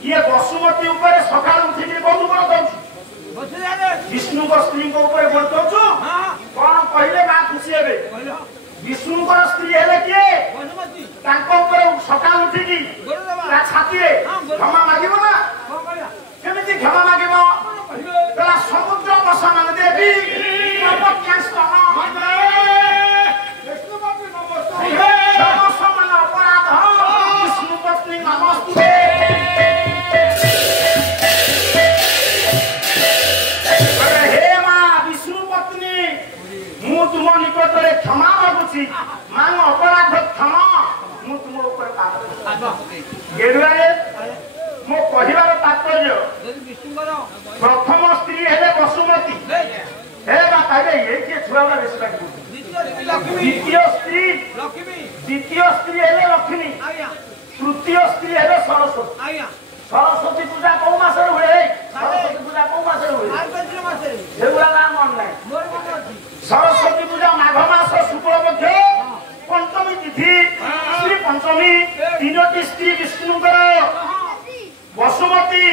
ଇଏ ବସୁମତୀ ଉପରେ ସକାଳୁ ଉଠିକି କୋଉଠୁ କଣ ଦଉଛି विष्णु को स्त्री को ऊपर बोलतो कौन पहले बा खुशी हेबे विष्णु को स्त्री हेले किए तांको ऊपर सकाल उठी की ता छाती रे क्षमा मागिबो ना केमिति क्षमा मागिबो तला समुद्र बसन देवी नवक्यास समान अपराध विष्णु पत्नी नमस्ते हे मां विष्णु पत्नी मु तुम निकट रे क्षमा मागुची मां अपराध क्षमा मु तुम ऊपर गेडुआरे मो कहिबार तात्पर्य प्रथम स्त्री हेले वसुमती हे बाबा ये के छुआला बेसी लागु द्वितीय स्त्री हेले लक्ष्मी तृतीय स्त्री हेले सरस्वती सरस्वती पूजा कौ मास हुए सरस्वती पूजा कौ मास हुए एगुला नाम मन नहीं सरस्वती पूजा माघ मास शुक्ल पक्ष पंचमी तिथि श्री पंचमी तीनोटी स्त्री विष्णुकर वसुमती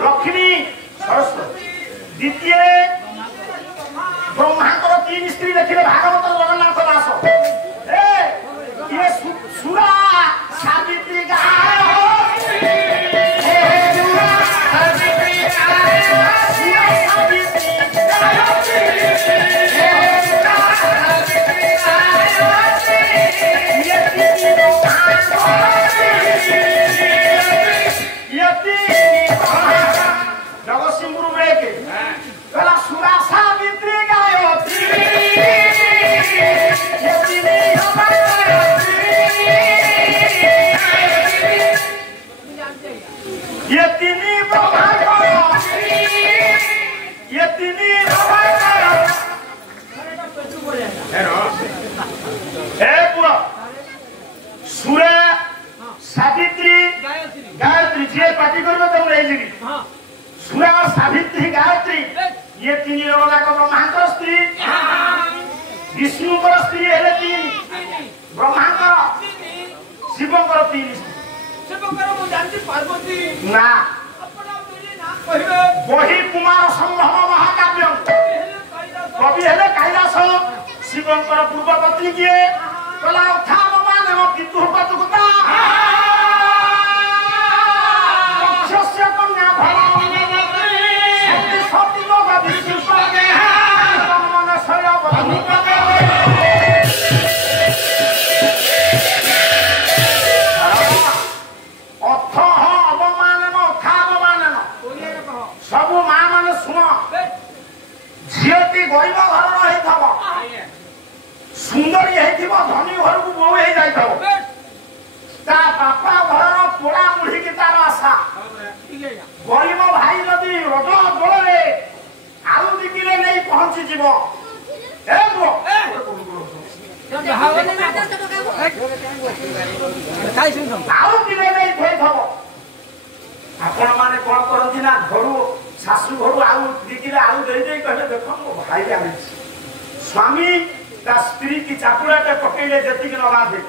लक्ष्मी सरस्वती द्वितीय ब्रह्मांतर तीन स्त्री देखिले भागवत जगन्नाथ दास ये सुरा सावित्री जगतसिंहपुर में के कला सुरा सावित्री गायत्री ये तीनी सुरा सावित्री गायत्री जे पार्टी करबे तो रही जी सुरा सावित्री गायत्री ये तीन लोग ब्रह्मांकर स्त्री विष्णुकर स्त्री हेले तीन ब्रह्मांकर शिवकर तीन ना वही कुमार संभव महाकाव्य कवि हेले कैलास शिवकर पूर्व पत्नी किए कला उठा मान पितु पतुकता राक्षस्य कन्या भला सती लोग विश्व मन सय सब माँ मान शुण झीटी गरीब घर रही सुंदरी धनी घर को बहु बापा घर पोड़ा मुढ़ी की तार आशा गरीब भाई जदि रज दोल आलू दिकिले नहीं पहुंची जीव आलू किले नहीं थोथब आपण माने कौन करती ना घर शाशु घर आलू दिकिले आलू दे कहले देख मो भाई आनी स्वामी ता स्त्री की चापुड़ाटे पकईले जेतिक नगा दे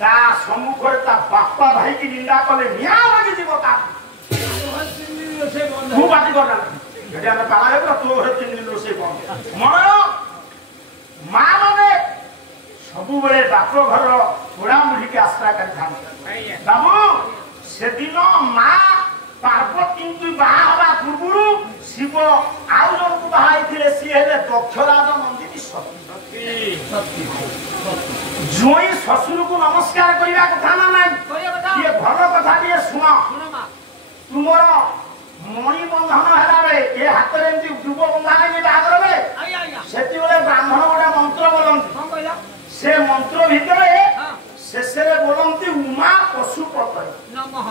ता सम्मुखरे ता बापा भाई की निंदा कले निया लगी जीव ता तू बाटी करना जेडी हम पाला हेबो तो घरे 3 दिन रोसे कोन मन मां माने सबु बेले बाप घर पोड़ा मुढ़ी के आश्रा कर थान बाबू से दिन मां पार्वती की बाहा पूर्व शिव आउ जन को बाहा थिले सी हेले दक्षराज नंदिनी सती जोई ससुर को नमस्कार करिया कथा ना नहीं ये भल कथा दिए सुनो तुमर मणि बंधन हला रे ए हाथ रे एंती दुब बंधा नहीं बागर रे सेति बेले ब्राह्मण गोटा मंत्र बोलंती से मंत्र भितरे शेष रे बोलंती उमा पशुपतये नमः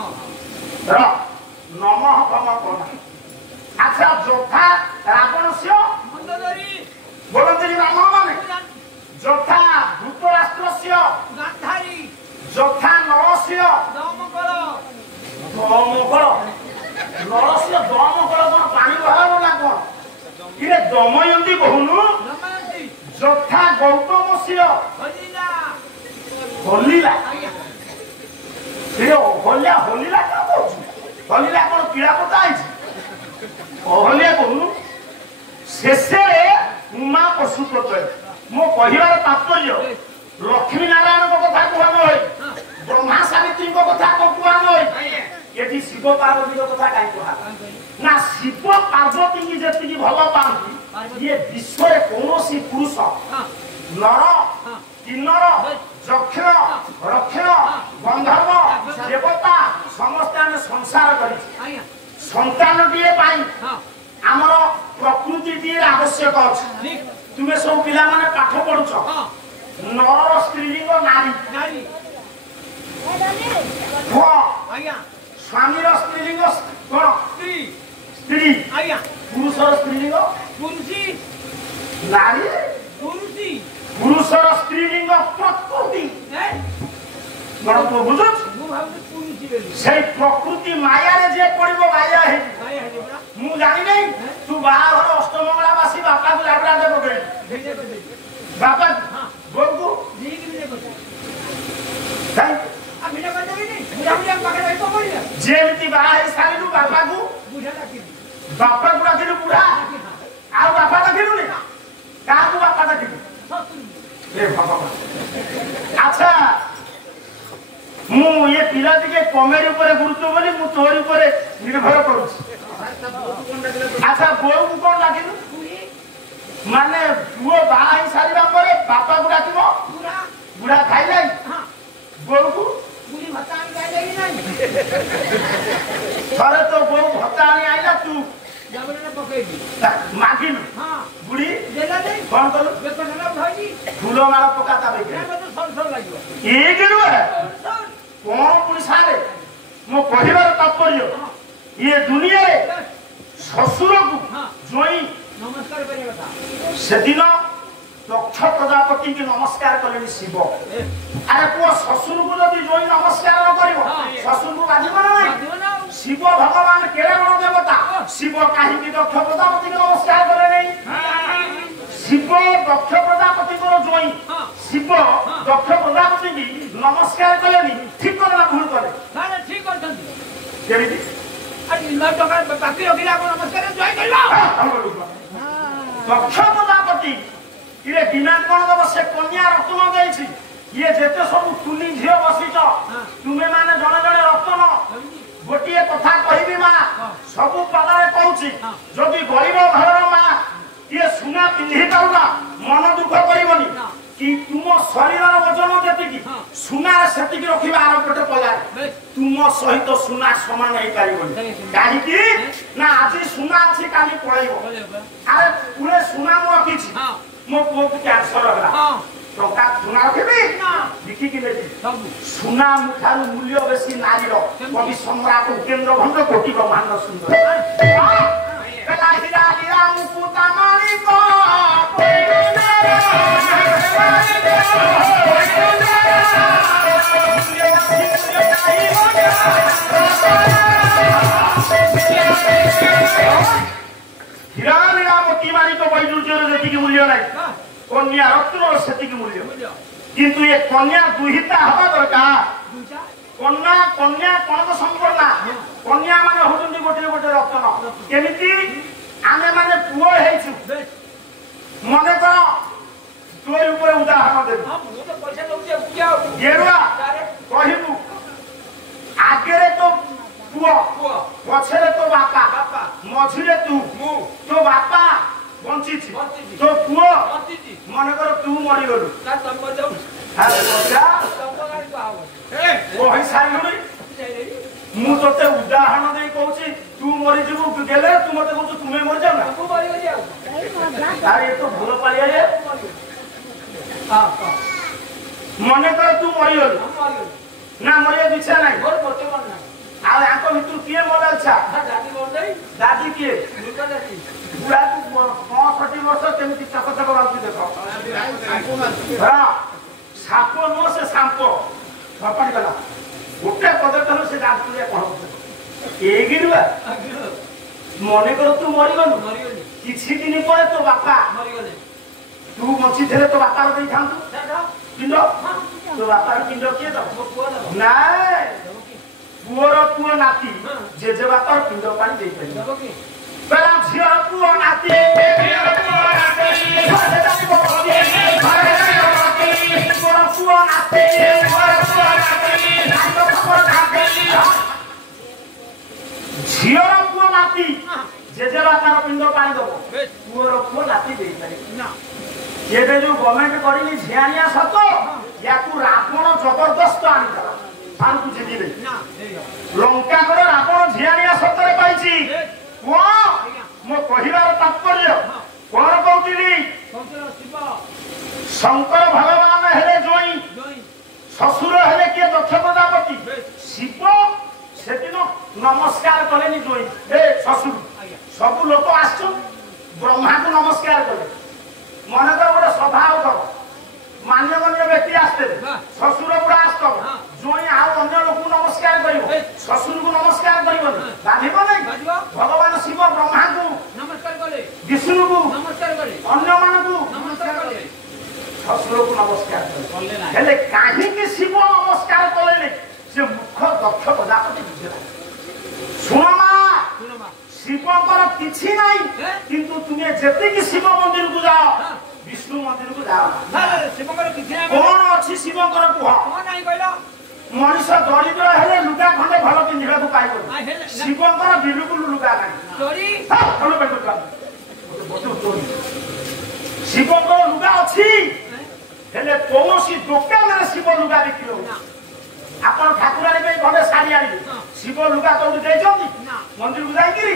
नमः भगवान अच्छा जोथा रावणस्य बोलंती ब्राह्मण माने जोथा धृतराष्ट्रस्य गांधारी जोथा नरस्य दमकल नरस्य दमकल कोन पानी बहार ना कोन इरे दमयंती बहुनु जोथा गौतमस्य होलीला इरे होलिया का बोलछु होलीला कोन पीड़ा पता आइछ कहलिया कहूँ शेषे उमा पशुपत मो कहबार तात्पर्य लक्ष्मी नारायण कथा कह नई ब्रह्मा सावित्री कथा कह नई ये शिव पार्वती कथा कहीं कह ना शिव पार्वती की जी भल पाती ये विश्व कौन पुरुष नर किन्नर यक्ष रक्षण गंधर्व देवता समस्त आम संसार कर संतान टीए आमर प्रकृति टी आवश्यक अच्छे तुम्हें सब पिला माने पाठ पढ़ुच नर स्त्रीलिंग नारी स्वामी स्त्रीलिंग कौन स्त्री पुरुषर स्त्रीलिंग नारी पुरुषर स्त्रीलिंग प्रकृति बुझुच से प्रकृति माया जे पड़ो माया है मु जानी नहीं तू बाहर अष्टमंगलावासी बापा को जाबरा दे पकड़े बापा बोल को जेमती बाहर सारी बापा को डाकिलु बुढ़ा आ बापा डाकिलु नहीं क्या बापा डाकिलु अच्छा मु ये पिला टिके कमेडी ऊपर गुरुत्व बोली मु तोरी ऊपर निर्भर करू अच्छा बोल को कोन डाकिलु माने पुओ बाई सारीबा परे बापा को डाकिबो बुढ़ा खाइ नै बोल को बुढ़ी भतानी खाइ नै थरे तो बोल भतानी आइला तू जाबरे पकई दी मागिलु हां बुढ़ी देला दे कोन करू बेकना भाई फूलो माला पकाता बेके तो संसर लागियो ए गेलु कौन पुलिसा रे मो कहबार तात्पर्य ये दुनिया रे ससुर को जोई नमस्कार करे कथा से दिन दक्ष प्रजापति के नमस्कार कलेनी शिव अरे को ससुर को जदी जोई नमस्कार न करिवो ससुर को बाजिबो ना शिव भगवान केरे बड़ देवता शिव काहे की दक्ष प्रजापति के नमस्कार करे नहीं शिव दक्ष प्रजापति को जोई शिव दक्ष प्रजापति की नमस्कार कलेनी ठीक करे ना भूल करे ना ठीक करछन केमिति अरे इल्ला टका बाकी रखिला को नमस्कार जोई करलो दक्ष प्रजापति इरे बिना कोन दब से कन्या रत्न देछि ये जेते सब तुनी झियो बसिछ तुमे माने जणे जणे रत्न गोटिए कथा कहिबी मा सब पदारे कहूछि जदि गरीब घरर मा ये सुना पिंधि पाउना मन दुख करिवनी कि तुम शरीरर वजन जेतिकी सुना सेतिकी रखिबा आर पटे पलार तुम सहित सुना समान हे पारिवनी काहे कि ना आज सुना अछि काली पळैबो अरे पुरे सुना मो रखिछि मो पुओ को कैंसर होला टका सुना रखिबी बिकी कि बेटी सुना मुठार मूल्य बेसी नारी रो कवि सम्राट उपेंद्र भंग कोटि ब्रह्मांड सुंदर कला हीरा हीरा मुकुट माणिक हीरा हीरा मोती माणिक वैदुर्यर जेति की मूल्य नाही कन्या रत्न सेति की मूल्य किंतु ये कन्या दुहिता हवा दरकार कन्या कन्या कनक संपन्ना कन्या माने होचंदी गोटे गोटे रत्न केमिति आमे माने पुओ हेछु मने कर तोर ऊपर उदाहरण दे हां मु तो पैसा दउचे पूजा गेरुआ कहिबु आगेरे तो पुओ पछरे तो बापा मझिरे तू तो बापा बंची तो पुओ मन कर तू मरी गलु का तम जाऊ अरे बच्चा तम गाड़ी पाव ए ओ हई साइलुनी मु तोते उदाहरण दे कहूची तू मरी जीवु गेले तू मते कहू तुमे मर जाऊ ना तू मरी जाऊ अरे ये तो भूल पालिया रे हां मने कर तू मरी गलु ना मरिया बिछा नाही मोर पते मन ना आ आको भितर किए मोला अच्छा दादी मोर दई दादी किए दुर्गा दादी बुढ़ा तू 65 वर्ष केमिति चक चक बाकी देखो हां सापो नो से सांपो सपन गला गोटे पदकल से दादी ले कहू ए गिरवा मने कर तू मरी गलु किछि दिन परे तो बापा मरी गले तू मछि थेले तो बापा रे खांतु पिंड तो बापा रे पिंड किए दो नाय पुओर पुओ नाती जे बापा पिंड पानी दे बेला झियो पुओ नाती झियो पुओ नाती घरे जाई बबती घरे जाई बबती मोर पुओ नाती मोर पुओ नाती नातो खबर नाती झियो पुओ नाती जेजेबा तार पिंड पानी दबो पुओर पुओ नाती देई पारे ना ये जो गवर्नमेंट करिनी झियानिया सतो याकू रावण जबरदस्त आनी दला सान तू जिदिले ना लंका कर रावण झियानिया सतरे पाइची को मो कहिबार तात्पर्य कोन कहउतिनी शंकर भगवान हेले जोई ससुर हेले के दक्ष प्रजापति शिव सेदिन नमस्कार कलेनी जोई ए ससुर सब लोक आसु ब्रह्मा को नमस्कार कले मन कर गोटे सभा कर मान्यगण्य व्यक्ति आसते ससुर गुड़ा आसत जोई आउ अन्य लोक नमस्कार करिवो ससुर को नमस्कार करिवो बाधिबो नै भगवान शिव ब्रह्मा को नमस्कार कले विष्णु को नमस्कार कले अन्य मान को नमस्कार कले ससुर को नमस्कार कले हेले काहे कि शिव नमस्कार कले से मुख दक्ष प्रजापति बुझला सुनमा शिवकर किछि नाही किंतु तुमे जेते कि शिव मंदिर को जाओ विष्णु मंदिर को जाओ शिवकर किछि नाही कोन अछि शिवकर कुह कोन नाही कहलो मनुष्य दरिद्र हेले लुगा खंडे भल पिंधिबा को पाइबो शिवकर बिलकुल लुगा नाही चोरी चलो बेटो का बतो चोरी शिवकर लुगा अछि हेले कोनोसी दुकान रे शिव लुगा बिक्री हो आपण ठाकुराणी पे घरे साड़ी आनी शिव लुगा तो देइछोंती मंदिर को जाई किरी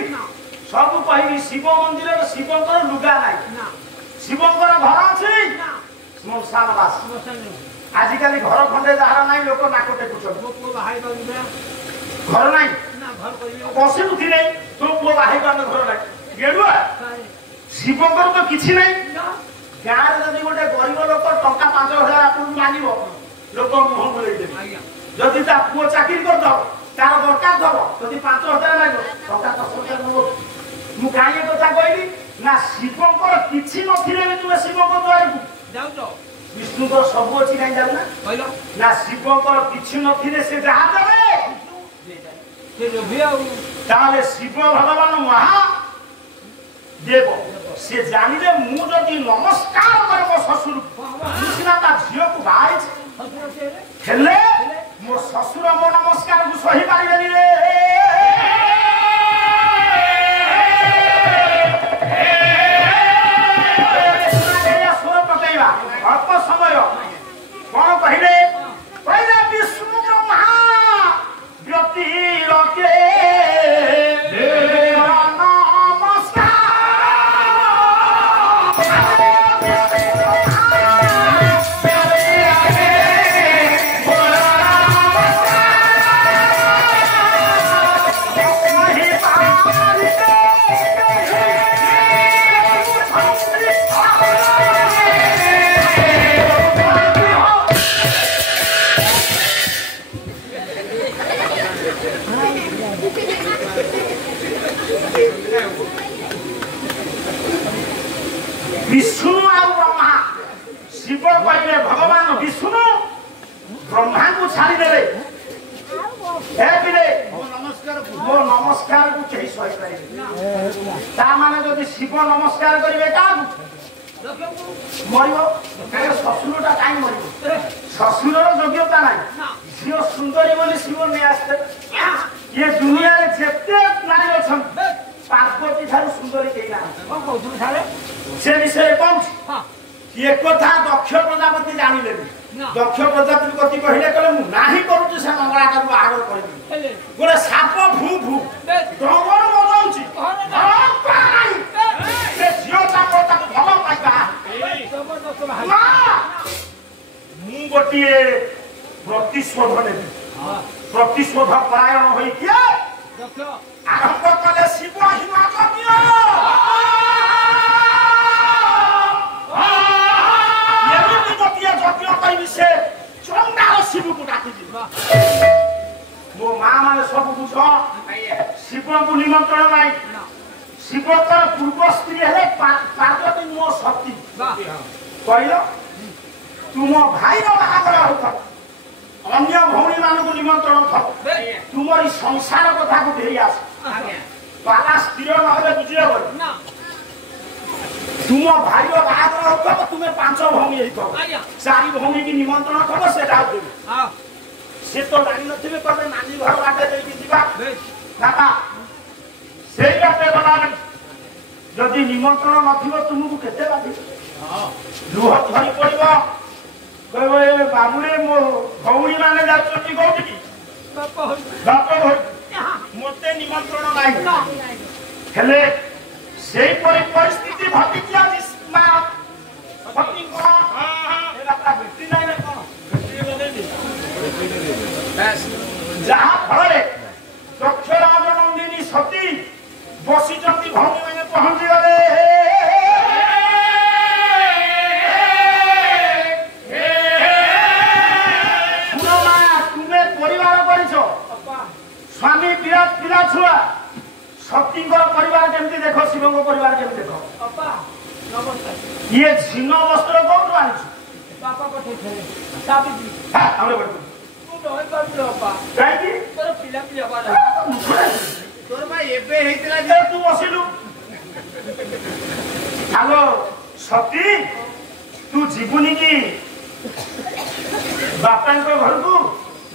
सब कहिबी शिव मंदिर रे शिवकर लुगा नाही शिवकर घर अछि स्मशान वास आज काली घर खंडे जहार नाही लोक नाको टेकुछन मो को बाहाई बागुबा घर नाही ना घर करियो बसी उठी नाही तो पुओ बाहाई बाग घर नाही गेडुआ शिवकर तो किछि नाही गार जदी गोटे गरीब लोक टंका 5000 आपन मानिबो लोक मुह बोलै देबे जदि ता पुओ चाकरी कर दो तार दरकार दबो जदि 5000 लागो टंका 10000 नो मु काहे कथा कहली ना शिवकर किछि नथिले भी तू शिवकर द्वार को जाउ तो विष्णु को सब अछि काहे जाउ ना कहलो ना शिवकर किछि नथिले से जहा देबे से जो भी आउ ताले शिव भगवान महा देव से जानिले मु जदि नमस्कार करे मो ससुर कृष्णा ता झियो को भाई हेले मो ससुर मो नमस्कार को सही पारिबेनी रे स्वर पकाइबा अल्प समय कोन कहिले पहिले विष्णु ब्रह्मा व्यक्ति लके विष्णु और ब्रह्मा शिव कहले भगवान विष्णु ब्रह्मा को छाड़ी देले हे बिले मो नमस्कार को केही सही करे ता माने जदि शिव नमस्कार करिवे का मरियो के ससुरटा काई मरियो ससुरर योग्यता नाही झियो सुंदरी बोली शिव ने आस्ते ये दुनिया रे जेते नारी अछन पार्वती थारु सुंदरी केही ना कोन कहू थारे से विषय कोन ये कथा दक्ष प्रजापति जानिले दक्ष प्रजापति कथि कहिले कले मु नाही करूची से मंगला का बाहर करबी गोरे साप भू भू डंगर मजाउची से जियो साप ता भलो पाइबा जबरदस्त बाहाई मु गोटिए प्रतिशोध नेबी प्रतिशोध परायण होई के दक्ष आरंभ कले शिव हिमालय से चंदा शिव को डाकी मो मां माने सब बुझ शिव को निमंत्रण नाही शिव तर पूर्व स्त्री हेले पार्वती मो शक्ति कहलो तुम भाई रो बाहागर होत अन्य भौणी मान को निमंत्रण थ तुमरी संसार कथा को ढेरी आस पाला स्थिर नहले बुझिया बोल तुम भाईर बाहागर होतो तुमे 5 भौमी हेतो 4 भौमी की निमंत्रण खबर से डाउ देबे हां से तो जानि नथिबे कबे नानी घर बाटे देई दिबा दादा सेई बाटे बनाबे जदि निमंत्रण नथिबो तुमको केते बाटे हां लुह धरि पड़िबो कहबे बाबुरे मो भौमी माने जाचोटी कोठी की बाप होई मते निमंत्रण नाही हेले सेई परिस्थिति भटिकी आज मा भटिकी को एला का भेटी नाही ना कोन भेटी बदेनी बस जहा फळे दक्षराज नंदिनी सती बसी जंती भौमी माने पहुंची गले सुनो मा तुमे परिवार करिसो स्वामी विराट पिला छुआ सती परिवार केमती देखो शिव परिवार केमती देखो अपा नमस्कार ये झिनो वस्त्र कोठु आनिछ पापा पठे साबित्री हां हमरे बड़ तू नय करबो अपा काई की तोर पिला पिला बाला तोर भाई एबे हेतिला जे तू बसिलु हालो सती तू जीवनी की बापा को घर को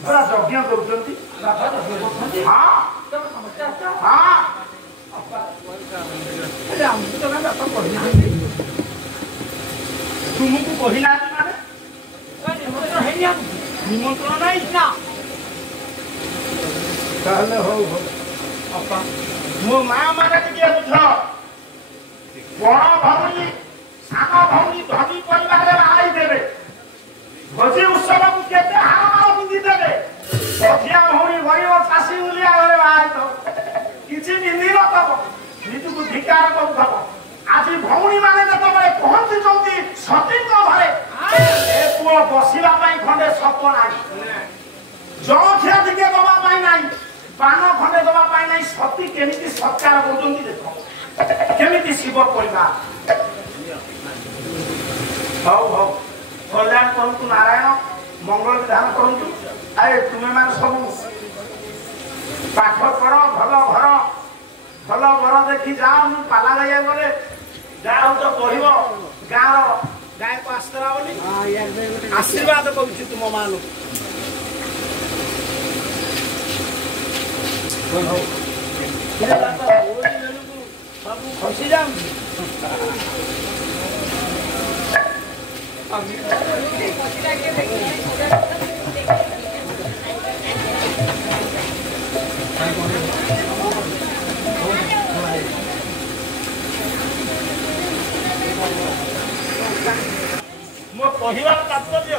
बड़ा यज्ञ करउछंती बापा यज्ञ करउछंती हां तोर समस्या हां तुमको कहिना माने निमंत्रण नहीं ना कहले हो अपा मो मां माने के बुझ बड़ा भौनी सानो भौनी धनी परिवार रे आई देबे भोजी उत्सव को केते हार बुंदी देबे भजिया भौनी गरीब चासी उलिया घरे आई तो किछि निंदी न तब नितु को धिकार को तब आज भौनी माने जतो बळे पहुंची जल्दी सती को घरे ए पुओ बसिबा पई खंडे सप नाही जो खिया दिके दबा पई नाही पान खंडे दबा पई नाही सती केमिति सत्कार करजंती देखो केमिति शिव परिवार हाउ हाउ कल्याण करंतु नारायण मंगल विधान करंतु आए तुमे मान सब पाठ पढ़ भल घर देखी जाओ मु पाला गया गले जाओ तो कहबो गाँव गाय को आस्तरा बोली आशीर्वाद करूछु तुम मानु सब खुशी जाऊ मो कहिबार तात्पर्य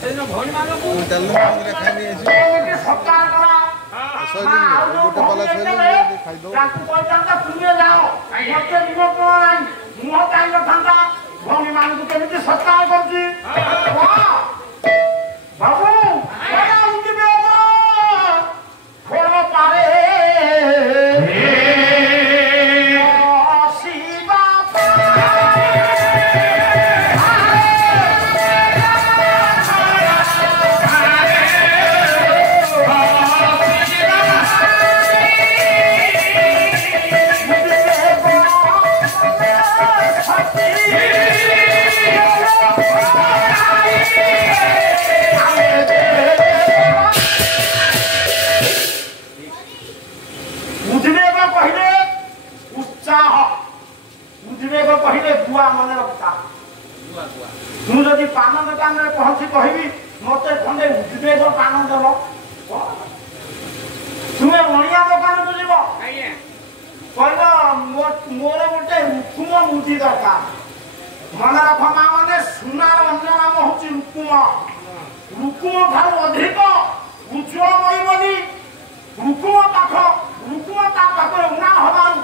सेन भौणी मानकु चलनु मंदिर खाइनी आसी सत्कार करा सैली गोटे पला सैली खाइ दो ताकु पयजांता तुमे जाओ मते निमंत्रण नाही मुह काई न थांता भौणी मानकु केमिति सत्कार करछि वाह बाबू बड़ा उंची बेगो खोलो पारे बुआ मन रखता तू जदि पान दुकान में पहुंची कहबी मते खंडे उद्वेग पान देव तुम्हें मणिया दुकान को जीव कहब मोर गोटे रुकुम मुदी दरकार मन रख माँ मैंने सुनार अन्य नाम हूँ रुकुम रुकुम ठार अधिक उज्ज्वल मईबनी रुकुम पाख रुकुम ता पाखरे उना हबार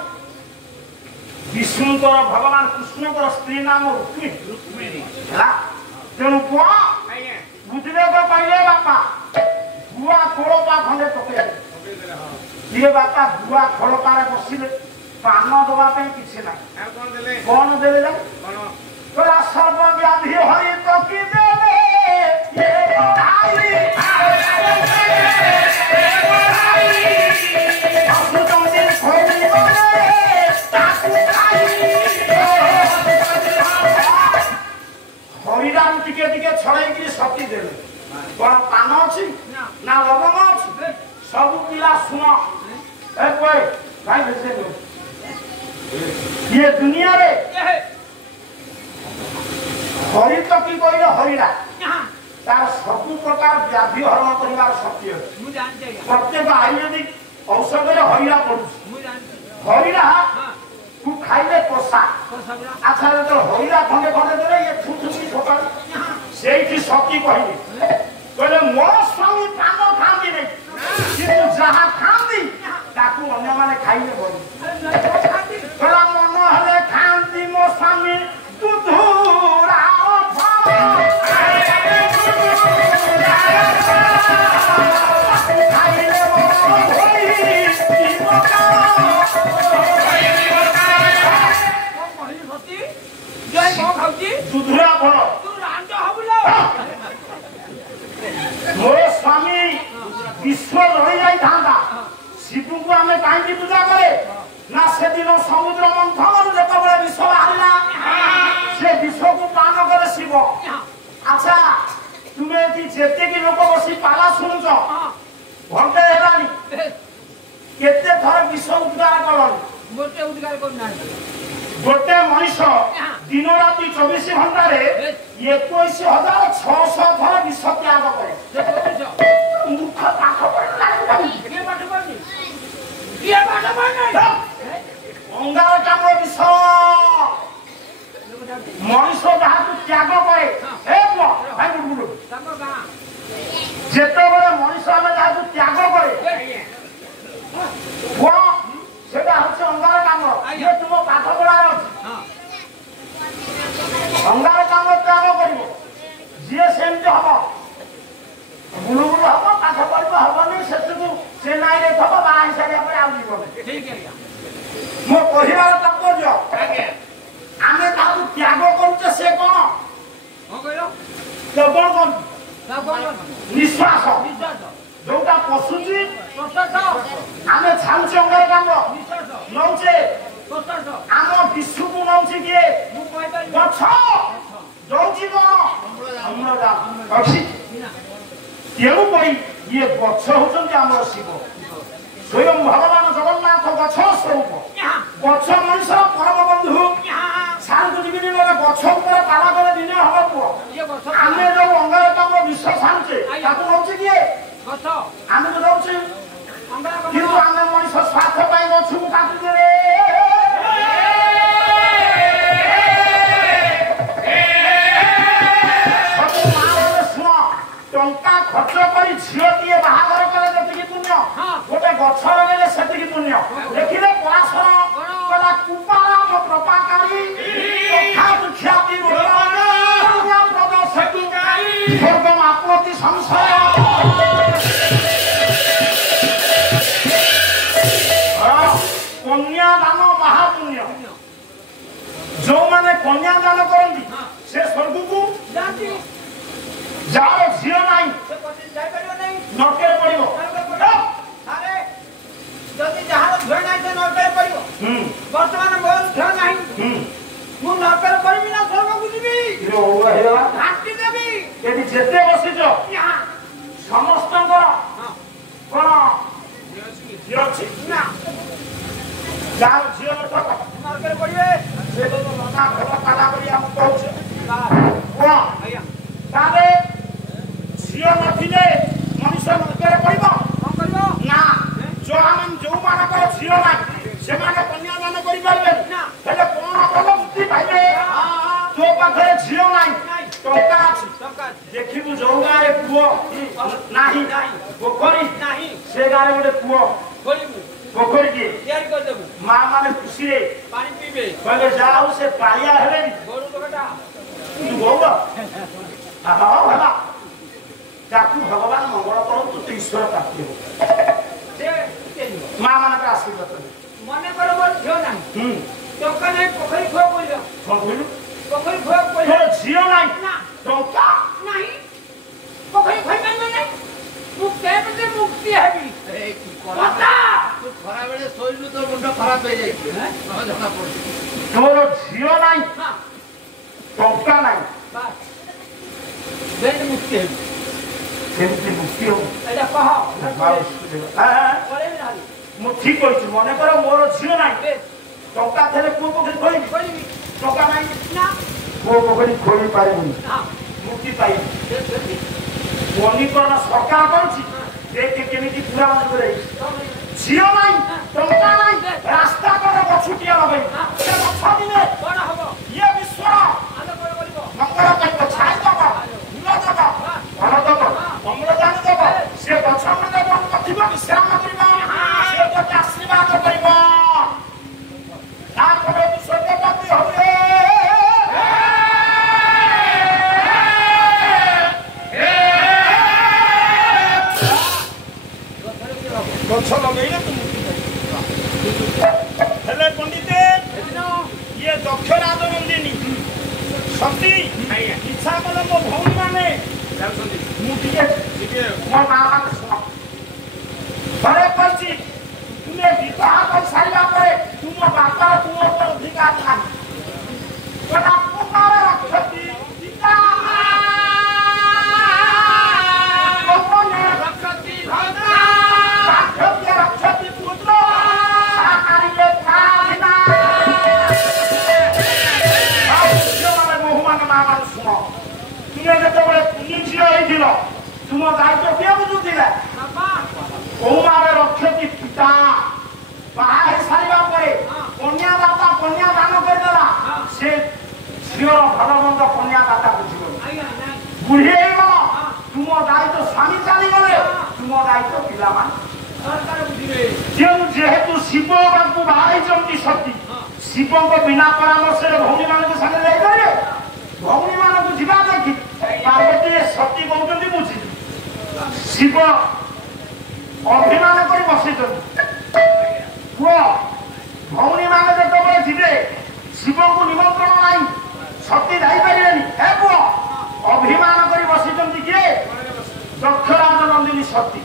विष्णुकर भगवान कृष्णकर स्त्री नाम रुक्मिणी तेणु पुआ बुझेग पाइले बापा बुआ खोलपा खंडे पकड़े ये बापा बुआ खोलपारे बसिले पान दबा किसी ना कौन देले जा तोरा सर्वव्याधि हरि तो की देले ये बधाई असुतंदी खोली बने ହଇରାରୁ ଟିକେ ଟିକେ ଛଡେଇକି ସତି ଦେଲେ କଣ ପାନ ଅଛି ନା ଲବଙ୍ଗ ଅଛି ସବୁ ପିଲା ଶୁଣ ଏ କହେ ଭାଇ ବେଶୀ ଇଏ ଦୁନିଆରେ ହରିତ କି କହିଲେ ହରିରା ତାର ସବୁ ପ୍ରକାର ବ୍ୟାଧି ହରଣ କରିବାର ଶକ୍ତି ଅଛି ପ୍ରତ୍ୟେକ ଆୟୁର୍ବେଦିକ ଔଷଧରେ ହରିରା ପଡୁଛି ହରିରା ତୁ ଖାଇଲେ କଷା ଆଚ୍ଛା ଯେତେବେଳେ ହରିରା ଖଣ୍ଡେ ଖଣ୍ଡେ ଦେଲେ ଇଏ ଛୁଛୁକି ସକାଳୁ ସେଇଠି ସତୀ କହିଲେ କହିଲେ ମୋ ସ୍ୱାମୀ ପାନ ଖାଆନ୍ତି ନାହିଁ କିନ୍ତୁ ଯାହା ଖାଆନ୍ତି ତାକୁ ଅନ୍ୟମାନେ ଖାଇଲେ ଭଲ କହିଲା ମନ ହେଲେ ଖାଆନ୍ତି ମୋ ସ୍ୱାମୀ ଦୁଧୁରା ଦୁଧୁରା ଫଳ ମୋ ସ୍ୱାମୀ ବିଶ୍ୱ ରହି ଯାଇଥାନ୍ତା ଶିବଙ୍କୁ ଆମେ କାହିଁକି ପୂଜା କରେ ନା ସେଦିନ ସମୁଦ୍ର ମନ୍ଥନରୁ ଯେତେବେଳେ ବିଷ ବାହାରିଲା ସେ ବିଷକୁ ପାନ କରେ ଶିବ ଆଚ୍ଛା ତୁମେ ଏଠି ଯେତିକି ଲୋକ ବସି ପାଲା ଶୁଣୁଛ ଘଣ୍ଟେ ହେଲାଣି କେତେ ଥର ବିଷ ଉଦ୍ଗାର କଲଣି ଗୋଟେ ମଣିଷ ଦିନ ରାତି 24 ଘଣ୍ଟାରେ 21,600 ଥର ବିଷ ତ୍ୟାଗ କରେ ମୁଖ ପାଠ ଅଙ୍ଗାରକାମ୍ଳ ବିଷ ମଣିଷ ଯାହାକୁ ତ୍ୟାଗ କରେ ଯେତେବେଳେ ମଣିଷ ଆମେ ଯାହାକୁ ତ୍ୟାଗ କରେ সেটা হচ্ছে অঙ্গারকাম্ল ইয়ে তুম পাঠ পড়ার আছে অঙ্গারকাম্ল ত্যাগ করিব যে সেমতি হব গুলুগুলু হব পাঠ পড়িব হবনি সেটুকু সে নাই রে থব বাহা হিসারিয়া পরে আউ জীবন মো কহিবার তাৎপর্য আমি তাকে ত্যাগ করছে সে কোন কেবল কোন নিঃশ্বাস जोटा पशुची आमे छाउचे अंगारकाम्ल नौचे आम विश्व को नौचे किए गछ दौची कोन अम्लजान अछि तेणु पई ये गछ होचंती हमर शिव स्वयं भगवान जगन्नाथ गछ स्वरूप गछ मनुष्य परम बंधु शांति जीवनी वाला गछ ऊपर पाला करे दिने हबो पुओ आमे जो अंगारकाम्ल विश्व छाउचे ताको नौचे किए आमे तो जाउछी किंतु आमे मनुष्य स्वार्थ पाई गछुक काटि देले सब माने सुन टंका खर्च करी झियो दिए बाहागर करे जतिकी पुण्य गोटे गछ लगेले सेतिकी पुण्य देखिले पराशर कला कुपारा प्रपाकारी तथा दुख्याति रोगा प्रदर्शकी स्वर्गम आपत्ति संशय कन्यादान महापुण्य जो माने कन्यादान करती से स्वर्ग को जार झील ना नरके पड़ो बर्तमान मोर झील ना मु नरके पड़बी ना स्वर्ग को जीवी घाटी देवी यदि जेते बसिछ समस्त कोन झील अछि ना जार झील नरके पड़िबे से तो ना खला पाला करी हम कहू को ताले झील नथिले मनुष्य नरके पड़िबो कोन करबो ना जो हम जो माने को झील ना से माने कन्यादान करि पारबे ना हेले कोन कल बुद्धि पाइबे तो पाखरे झील नाही टंका अछि देखिबु जो गारे पुओ नाही पोखरी नाही से गारे गोटे पुओ खोलिबु पोखरी की तैयार कर देबु मां माने खुशी रे पानी पीबे कहले जाऊ से पालिया हेले गोरु तो बेटा तू गोवा आहा होला ताकू भगवान मंगल करंतु तो ईश्वर प्राप्ति हो से मां माने का आशीर्वाद मने पर मोर झियो नाही टंका नाही पोखरी खो बोलियो कोन बोलु पोखरी खो बोलियो तो झियो नाही ना टंका नाही पोखरी खो माने मुक्ति है मुक्ति हेबी पता तू खरा बेले सोइलु तो मुंड खराब हो जाई न जणा पड़ तोर झियो नाही टंका नाही बस ଯେମିତି ମୁକ୍ତି ହେବି ସେମିତି ମୁକ୍ତି ହବ ଏଇଟା କହ ମୁଁ ଠିକ କହିଛି ମନେକର ମୋର ଝିଅ ନାହିଁ ଟଙ୍କା ଥିଲେ ପୁଅ ପୋଖରୀ ଖୋଳିବି ଟଙ୍କା ନାହିଁ ନା ପୁଅ ପୋଖରୀ ଖୋଳି ପାରିବୁନି ମୁକ୍ତି ପାଇବି ବନୀକରଣ ସରକାର କରୁଛି ଦେଖେ କେମିତି ପୁରା ମନେ ଝିଅ ନାହିଁ ଟଙ୍କା ନାହିଁ ରାସ୍ତା କରେ ଗଛୁଟିଆ ଲଗେଇ ସେ ଗଛ ଦିନେ କଣ ହବ ଇଏ ବିଶ୍ୱର ମଙ୍ଗଳ କରିବ ଛାଇ ଦବ ଫୁଲ ଦବ ଫଳ ଦବ ଅମ୍ଳଜାନ ଦବ ସେ ଗଛ ମୂଳେ ଥିବ ବିଶ୍ରାମ କରିବ ସେ ତୋତେ ଆଶୀର୍ବାଦ କରିବ ତାପରେ ତୁ ସ୍ୱର୍ଗବାସୀ ହବୁ ଗଛ ଲଗେଇଲେ ତୁ ହେଲେ ପଣ୍ଡିତ ଇଏ ଦକ୍ଷରାଜ ନନ୍ଦିନୀ ସତୀ ଇଚ୍ଛା କଲେ ମୋ ଭଉଣୀ ମାନେ ମୁଁ ଟିକେ ମୋ ମା ମାନେ ଶୁଣ ଥରେ କହିଛି ତୁମେ ବିବାହ କରିସାରିଲା ପରେ ତୁମ ବାପା ତୁମ ଉପରେ ଅଧିକାର ନାହିଁ ରକ୍ଷତି ପିତା ରକ୍ଷତି ପୁତ୍ର ବହୁମାନ ମା ମାନେ ଶୁଣ ତୁମେ ଯେତେବେଳେ କୁନି ଝିଅ ହେଇଥିଲ ତୁମ ଦାୟିତ୍ୱ କିଏ ବୁଝୁଥିଲା କୋଉ ମାରେ ରକ୍ଷତି ପିତା ବାହା ହେଇସାରିବା ପରେ କନ୍ୟା ଦାତା କନ୍ୟା ଦାନ କରିଦେଲା ସେ ଝିଅର ଭଲ ମନ୍ଦ କନ୍ୟା ଦାତା ବୁଝିବନି ବୁଢୀ ହେଇଗଲ ତୁମ ଦାୟିତ୍ୱ ସ୍ୱାମୀ ଚାଲିଗଲେ ତୁମ ଦାୟିତ୍ୱ ପିଲାମାନେ ଯେହେତୁ ଶିବ ତାଙ୍କୁ ବାହା ହେଇଛନ୍ତି ସତୀ ଶିବଙ୍କ ବିନା ପରାମର୍ଶରେ ଭଉଣୀ ମାନଙ୍କ ସାଙ୍ଗରେ ଯାଇପାରିବେ ଭଉଣୀ ମାନଙ୍କୁ ଯିବା ଦେଖି ପାର୍ବତୀ ସତୀ କହୁଛନ୍ତି ମୁଁ ଯିବି ଶିବ ଅଭିମାନ କରି ବସିଛନ୍ତି କୁହ ଭଉଣୀ ମାନେ ଯେତେବେଳେ ଯିବେ ଶିବଙ୍କୁ ନିମନ୍ତ୍ରଣ ନାହିଁ ସତୀ ଯାଇପାରିବେନି ହେ କୁହ ଅଭିମାନ କରି ବସିଛନ୍ତି କିଏ ଦକ୍ଷରାଜ ନନ୍ଦିନୀ ସତୀ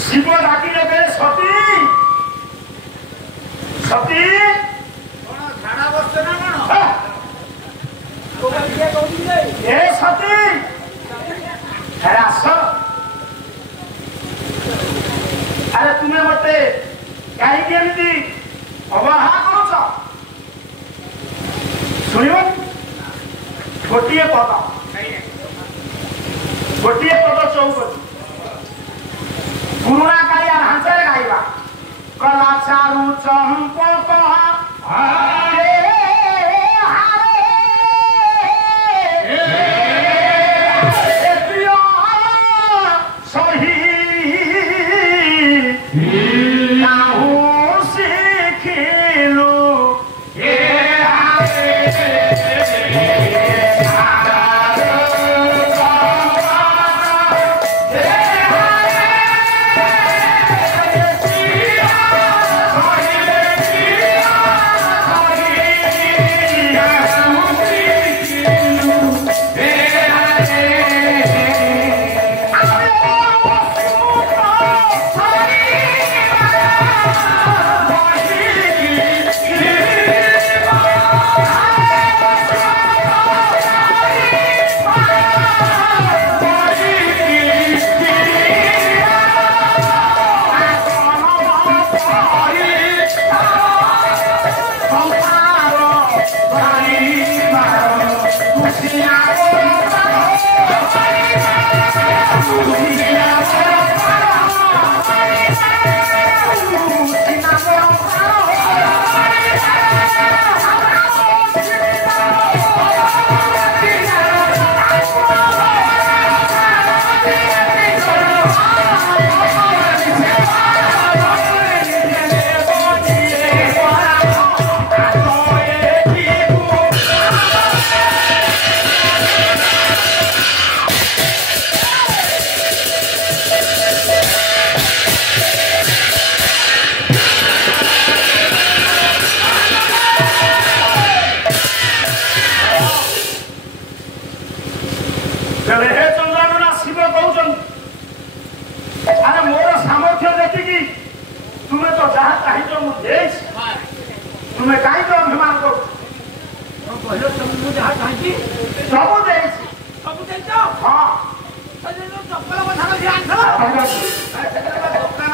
ଶିବ ଡାକିଲେ ବେ ସତୀ ସତୀ କଣ ଝାଡା ବସିଛ ନା କଣ ଏ ସତୀ ଆସ ଆରେ ତୁମେ ମତେ କାହିଁକି ଏମିତି ଅବହେଳା କରୁଛ ଶୁଣିବ ଗୋଟିଏ ପଦ ଚଉପଦୀ ପୁରୁଣା କାଳିଆ ଢାଞ୍ଚାରେ ଗାଇବା କଲା ଚାରୁ ଚମ୍ପକ କହିଲ ମୁଁ ଯାହା ଚାହିଁଛି ସବୁ ଦେଇଛି। ସବୁ ଦେଇଛ? ହଁ ଚପଲ କଥା କହି ଆଣିଥିଲ ଦୋକାନ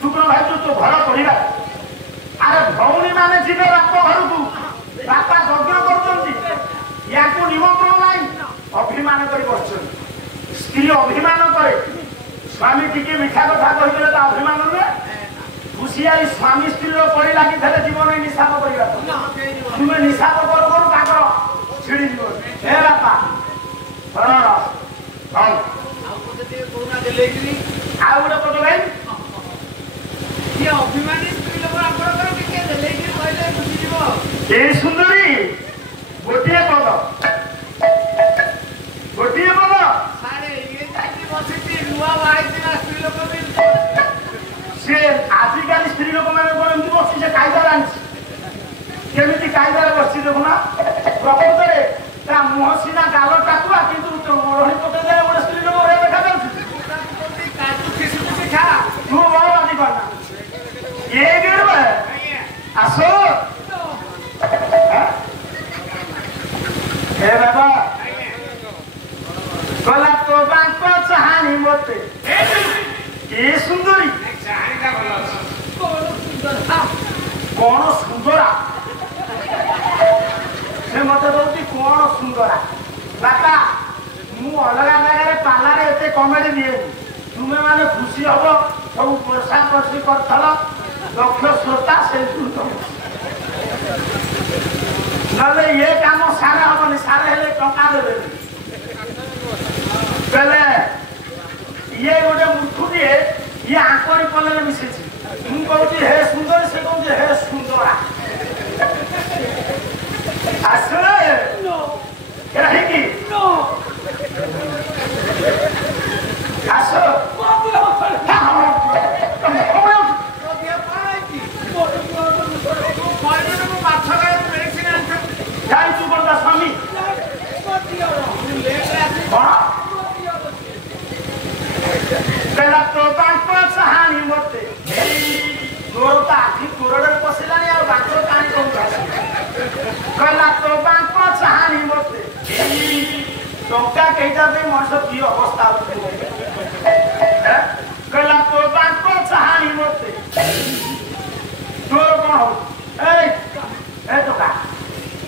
ଶୁକ୍ର ଭାଇ ତୁ ଘର କରିବା। ଆରେ ଭଉଣୀ ମାନେ ଯିବେ ବାପ ଘରକୁ, ବାପା ଯଜ୍ଞ କରୁଛନ୍ତି, ୟାକୁ ନିମନ୍ତ୍ରଣ ନାହିଁ, ଅଭିମାନ କରି ବସିଛନ୍ତି। ସ୍ତ୍ରୀ ଅଭିମାନ କରେ, ସ୍ୱାମୀ ଟିକେ ମିଠା କଥା କହିଥିଲେ ତା ଅଭିମାନ ନୁହେଁ। ଘୁଷିଆଇ ସ୍ୱାମୀ ସ୍ତ୍ରୀର ପରି ଲାଗିଥିଲେ ଜୀବନ ନିଶାପ କରିବା। ତୁମେ ନିଶାପ କରୁ କରୁ ତାଙ୍କର ଛିଡ଼ିଯିବ। ହେ ବାପା ଆଉ ଗୋଟେ ପଦ ଭାଇ ଅଭିମାନୀ ସ୍ତ୍ରୀ ଲୋକ ଆପଣଙ୍କର ଟିକେ ଦେଲେଇକି କହିଲେ ବୁଝିଯିବ। ଏ ସୁନ୍ଦରୀ ଗୋଟିଏ ପଦ ସାଡେ ଇଏ ଯାଇକି ବସିଛି ନୂଆ ବାହାଇଥିଲା ସ୍ତ୍ରୀ ଲୋକ ବି ସେ ଆଜିକାଲି ସ୍ତ୍ରୀ ଲୋକମାନେ କଣ ଏମିତି ବସି ସେ କାଇଦା ଜାଣିଛି କେମିତି କାଇଦାରେ ବସିଛି ଦେଖୁନା। ପ୍ରକୃତରେ ତା ମୁହଁ ସିନା ଗାଲ ଟାକୁଆ କିନ୍ତୁ ଓଢଣି ପକେଇଦେଲେ ଗୋଟେ ସ୍ତ୍ରୀ ଲୋକ ଭଳିଆ ଦେଖାଯାଉଛି। କାଜୁ କିସମିସ ଖା। ତୁ ବଳ ବାଜି ପାରୁନା ଏ ଗେଡ଼ ଆସ ହେ ବାବା ଗଲା ତୋ ବାଙ୍କ ଚାହାଣି ମତେ ଏ ସୁନ୍ଦରୀ କଣ ସୁନ୍ଦରା ସେ ମତେ କହୁଛି କଣ ସୁନ୍ଦରା। ବାପା ମୁଁ ଅଲଗା ଜାଗାରେ ପାଲାରେ ଏତେ କମେଡି ଦିଏନି, ତୁମେ ମାନେ ଖୁସି ହବ ସବୁ ପଇସା ପଇସି କରିଥଲ ଲକ୍ଷ ଶ୍ରୋତା ସେ ନହେଲେ ଇଏ କାମ ସାରେ ହବନି, ସାରେ ହେଲେ ଟଙ୍କା ଦେବେନି। ବେଲେ ଇଏ ଗୋଟେ ମୂର୍ଖୁଟିଏ, ଇଏ ଆଙ୍କରି ପଲ୍ଲରେ ମିଶିଛି। ମୁଁ କହୁଛି ହେ ସୁନ୍ଦରୀ, ସେ କହୁଛି ହେ ସୁନ୍ଦରା। ଆସିଲେ କାହିଁକି ଆସ ଯାଇଛୁ କଣ ତା ସ୍ୱାମୀ କଣ ତୋ ବାଙ୍କ ଚାହାଣି ମତେ ତୋର ତ ଆଖି କୋରଡ଼ରେ ପଶିଲାଣି ଆଉ ବାଙ୍କର କାହାଣୀ କହୁଛୁ। କହିଲା ତୋ ବାଙ୍କ ଚାହାଣି ମତେ ଟଙ୍କା କେଇଟା ଦେଇ ମଣିଷ କି ଅବସ୍ଥା କହିଲା ତୋ ବାଙ୍କ ଚାହାଣି ମତେ ତୋର କଣ ହଉ ଏ ଟଙ୍କା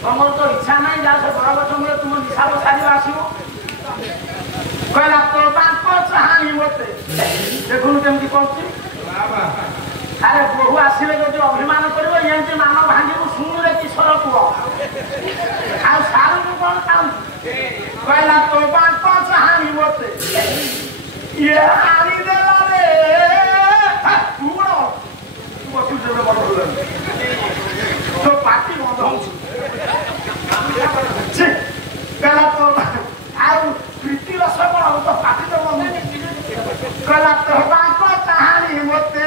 ତମର ତ ଇଚ୍ଛା ନାହିଁ ଯାହା ସେ ବଡ଼ ଗଛ ମୂଳେ ତୁମ ନିଶାବ ସାରିବା ଆସିବ। କହିଲା ତୋ ବାଙ୍କ ଚାହାଣି ମତେ ଦେଖୁନୁ କେମିତି କରୁଛି। ଆରେ ବୋହୂ ଆସିଲେ ଯଦି ଅଭିମାନ କରିବ ଏମିତି ମାନ ଭାଙ୍ଗିବୁ ଶୁଣୁରେ କିଶୋର ପୁଅ ଆଉ ସାରୁକୁ କଣ ଚାହୁଁଛୁ। କହିଲା ତୋ ବାଙ୍କ ଚାହାଣି ମତେ ଇଏ ଆଣିଦେଲା ରେ ତୁ ବଡ଼ ତୋ ପାଟି ବନ୍ଦ ହଉଛି। କହିଲା ତୋ ଆଉ ପ୍ରୀତି ରସ କଣ ହବ ତୋ ପାଟି ତ ବନ୍ଦ। କହିଲା ତୋ ବାଙ୍କ ଚାହାଣି ମତେ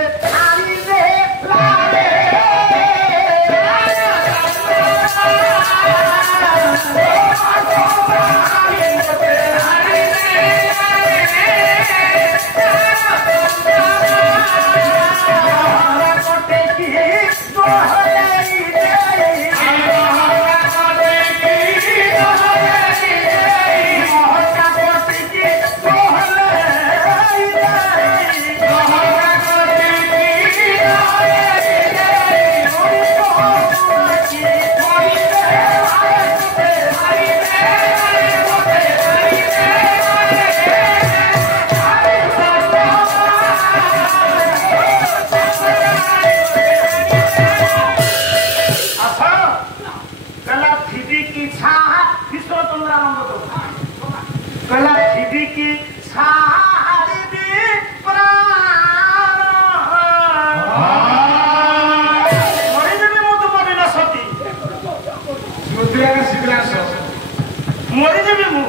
ମରିଦେବି ମୁଁ।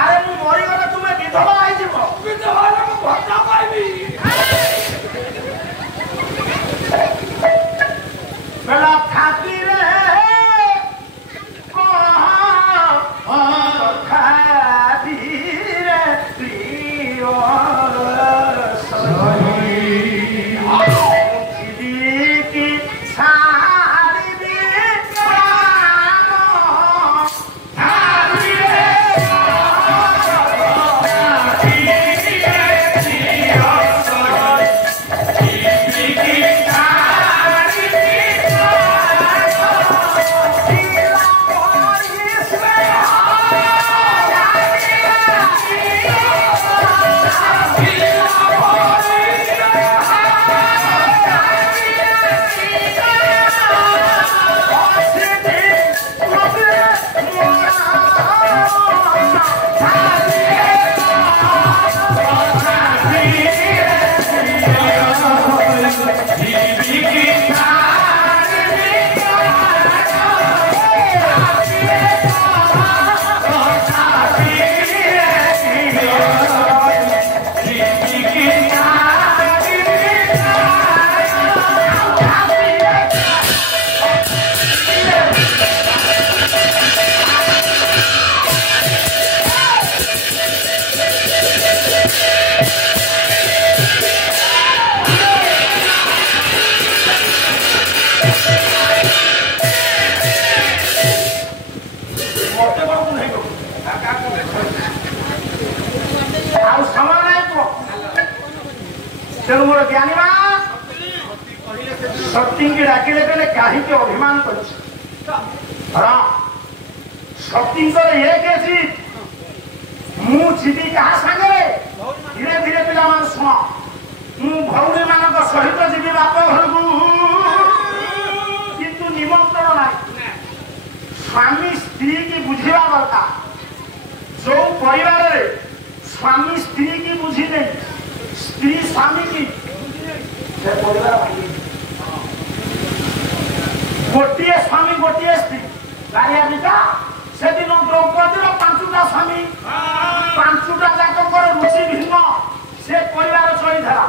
ଆରେ ମୁଁ ମରିଗଲେ ତୁମେ ବିଧବା ହେଇଯିବ। ବେଲା ଥାକିରେ सती की डाकिले कहले कहीं अभिमान कर सती मुझी क्या सागे धीरे धीरे पिला शुण मुझे मान सहित जी बाप घर को किंतु निमंत्रण ना स्वामी स्त्री की बुझा दरकार जो परिवार स्वामी स्त्री की बुझी नहीं स्त्री स्वामी की गोटे स्वामी गोटे स्त्री गाड़िया दिटा से दिन द्रौपदी 5टा स्वामी 5टा जाकर रुचि भिन्न से परिवार चलीला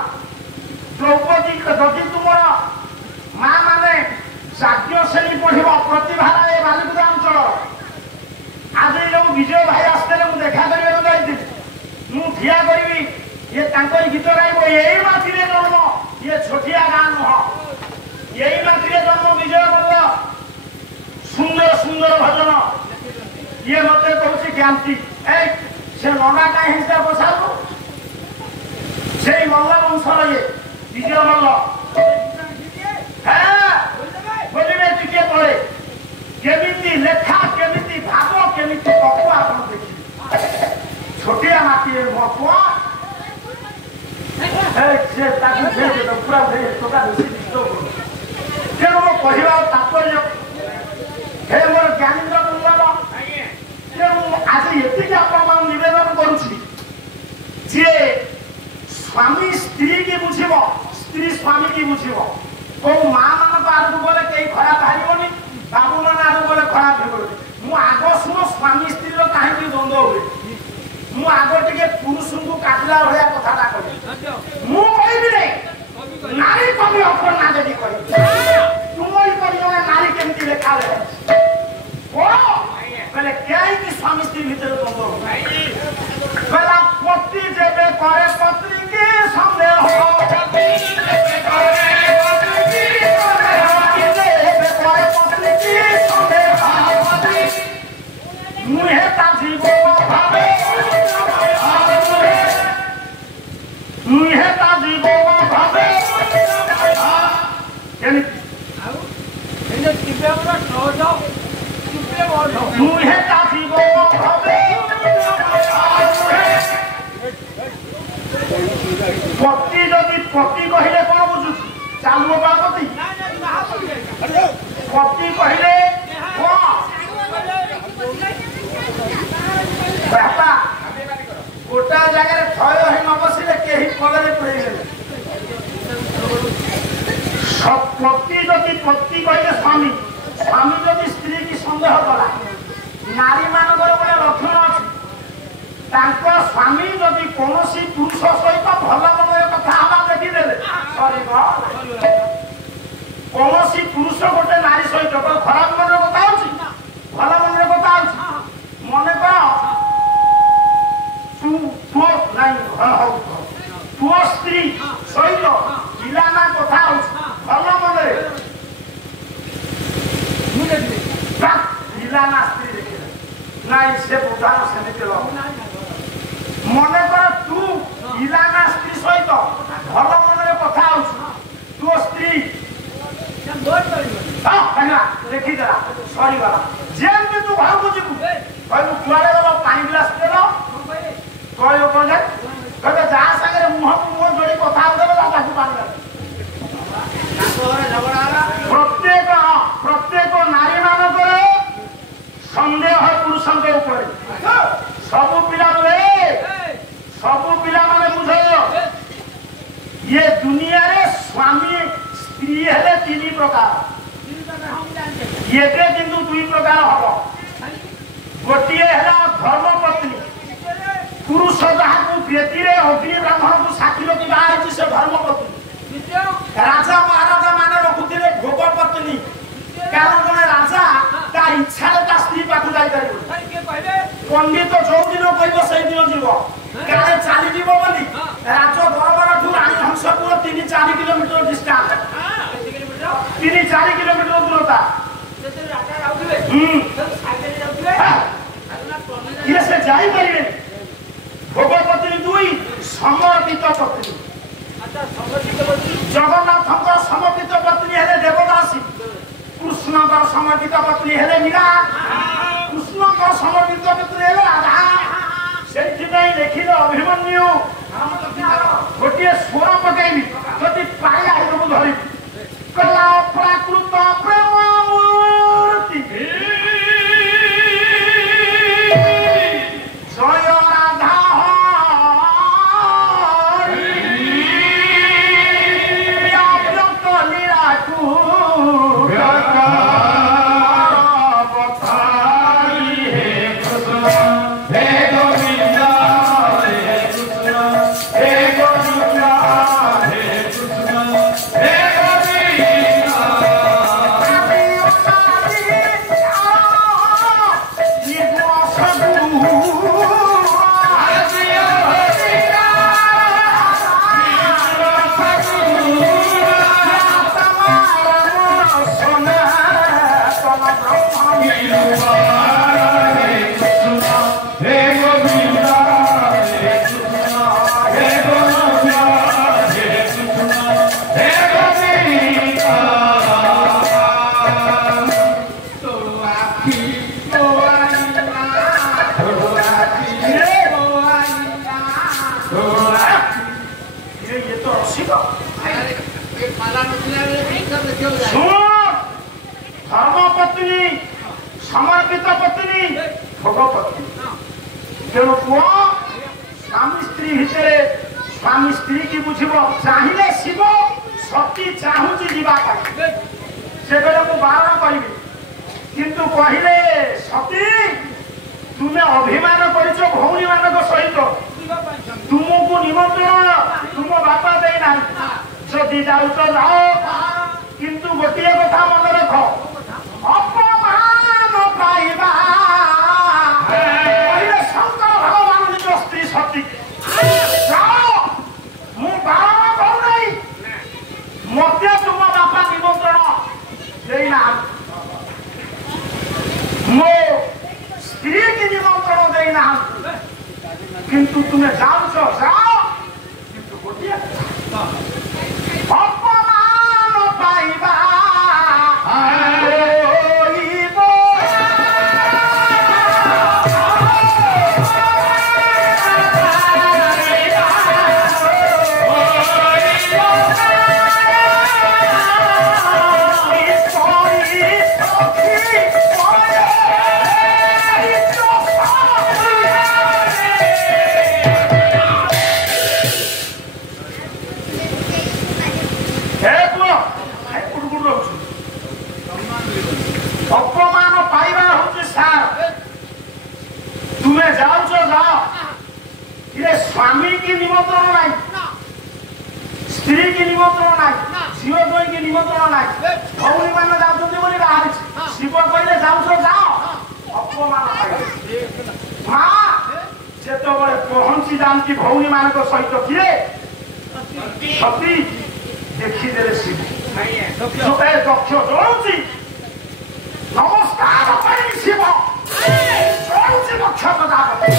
द्रौपदी जदि तुम माँ माने जातीय श्रेणी पढ़ प्रतिभा बालिका अंचल आज जो विजय भाई आसते मुझे देखा करने मुझे ठिया करी ये गीत गाइब यही माथिरे जन्म ये छोटिया गाँ नुह यही माथिरे जन्म विजय बल्ल सुंदर सुंदर भजन ये मत कौन ज्ञाती से नगा कहीं हिंसा बसाबू से मल्ल वंशर ये विजय मल्ल बोलिए टिके पड़े केमिति लेखा केमिति भाव केमिति तत्व आप देखिए छोटिया माटी मपुआ पूरा कहवा तात्पर्य हे मोर ज्ञानेन्द्र बंधव आज ये निवेदन करुच्छी स्वामी स्त्री की बुझब स्त्री स्वामी की बुझब कौ माँ मान आगे गले कई खराब बाहर बाबू मान आगे गले खराब हो आग शुण स्वामी स्त्री कहीं द्वंद्व हुए मुझे टे पुरुष को काटला भाया कथा मुझे नारी कवि अक्षर ना देवी कह तुम्हारी नारी केमती लेखा कहले कहीं स्वामी स्त्री भीतर द्वंद्व कहला पति जेबे करे पत्नी के संदेह मुहे ता जीवन भावे मुहे ता जीवन भावे मुहे ता जीवन भावे पति जदि पति कहले कौन बुझु चालू बापति पति कहले बापा गोटा जगह थय है न बसिले केही पगले पड़े सब पति जदि पति कहले स्वामी स्वामी जदि स्त्री की संदेह कला नारी मानकर गोटे लक्षण अच्छी स्वामी जदि कौन पुरुष सहित भल मन कथा देखीदे सरी कौन पुरुष गोटे नारी सहित खराब मन कथा भल मन कथा मन कर तुओ स्त्री सहित पिलाना कथा भल मन पिलाना स्त्री देखे नाई से बुझान सेमती मन कर तू पिलाना स्त्री सहित भल मन कथा तुओ स्त्री देखीदेला सरीगला जेमती तू घर को जीवु कहू कुआड़े गल पानी गिलास देल कहू कौन जाए कहते जहाँ सागर मुह को मुह जोड़ी कथा प्रत्येक नारी मानक संदेह पुरुषों ऊपर सबू पिला सबू पिला माने बुझ ये दुनिया रे स्वामी स्त्री हेले 3 प्रकार ये किंतु 2 प्रकार हम गोटे है धर्म पत्नी पुरुष जहाँ व्यक्ति अग्नि ब्राह्मण को साक्षी रखी बाहर से धर्म पत्नी राजा महाराजा मान रखुले भोग पत्नी कारण जड़े राजा ता इच्छा स्त्री पाख जापर पंडित जो दिन कह से दिन जीव क्या चली जीव बोली राज दरबार ठू राणी हंसपुर 3-4 किलोमीटर डिस्टेंस 3-4 किलोमीटर दूरता ये से जाई परिबे भोग पत्नी 2 समर्पित पत्नी जगन्नाथ समर्पित पत्नी है कृष्णकर समर्पित पत्नी हेले मीरा कृष्णकर समर्पित पत्नी हेले राधा से लिखिल अभिमन्यु गोटे स्वर पकईबी जदि पाए आईको धरी कला प्राकृत प्रेम मूर्ति जय राधा धर्मपत्नी समर्पित पत्नी भोगपत्नी तेणु पुओ स्वामी स्त्री भितर स्वामी स्त्री की बुझब चाहिए शिव शक्ति चाहूँ जावा से बेले बारण करी किंतु कहले सती तुम्हें अभिमान कर भौणी मान सहित तुमको निमंत्रण तुम बापा देना जदि जाऊच जाओ किंतु गोटे कथा मन रख अपमान पाइबा शंकर भगवान निज स्त्री सती जाओ मु बारण करूना मत तुम बापा निमंत्रण देना मो स्त्री की निमंत्रण देना किंतु तुम्हें जाऊच जाओ किंतु गोटे अपमान पाइबा अपमान पाइबा हूँ सार तुम्हें जाऊच जाओ ये स्वामी की निमंत्रण नहीं स्त्री की निमंत्रण नहीं शिव कोई की निमंत्रण नहीं भौणी मान जाऊँगी बाहर शिव कहले जाऊच जाओ अपमान पाइबा माँ जो पहुंची जाती भौणी मान सहित किए सती देखीदे शिव दक्ष जलुची नमस्कार शिव जलुची दक्ष प्रजापति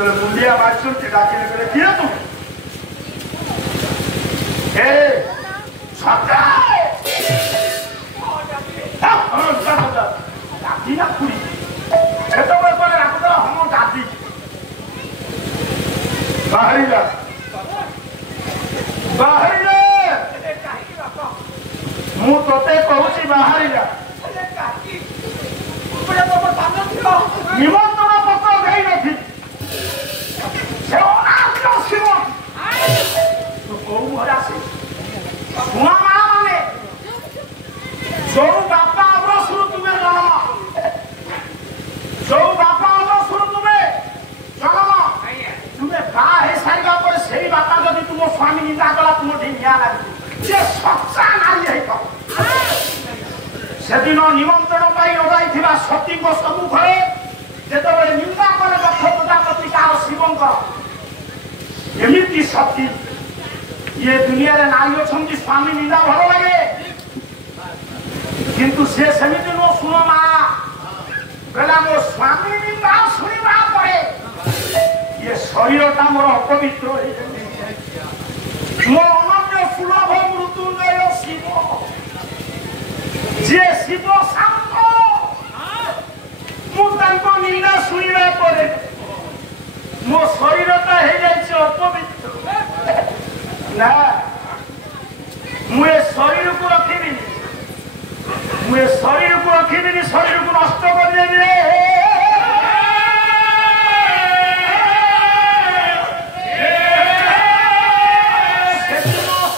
मुंडिया बाजती डाकिले किए तुम दादी ना खुड़ी हम दादी बाहरी मु तोते कहूँ बाहरी निमंत्रण पत्र दे नी शिव तो कौ भरा से छुआ माँ माने जो बापा अग्रसुर तुम्हें जन्म जो बापा अग्रसुर तुम्हें जन्म तुम्हें बाहे सारा पर से बापा जब तुम स्वामी निंदा कला तुम निया लगे से सच्चा नारी है से दिन निमंत्रण पाई न जा सती सम्मुखे जिते निंदा करे दक्ष प्रजापति कार शिवंकर एमती सती ये दुनिया रे नारी अच्छी स्वामी निंदा भल लगे किंतु से सेमिति नो सुनो माँ कहला मो स्वामी निंदा शुणा पड़े ये शरीरटा मोर अपवित्र मो अनन्य सुलभ मृत्युंजय शिव शिव शांत निंदा शुणा पर मो शरीरटा हो जाए अपवित्र ना मुझे शरीर को रखी मुझे शरीर को रखी शरीर को नष्ट कर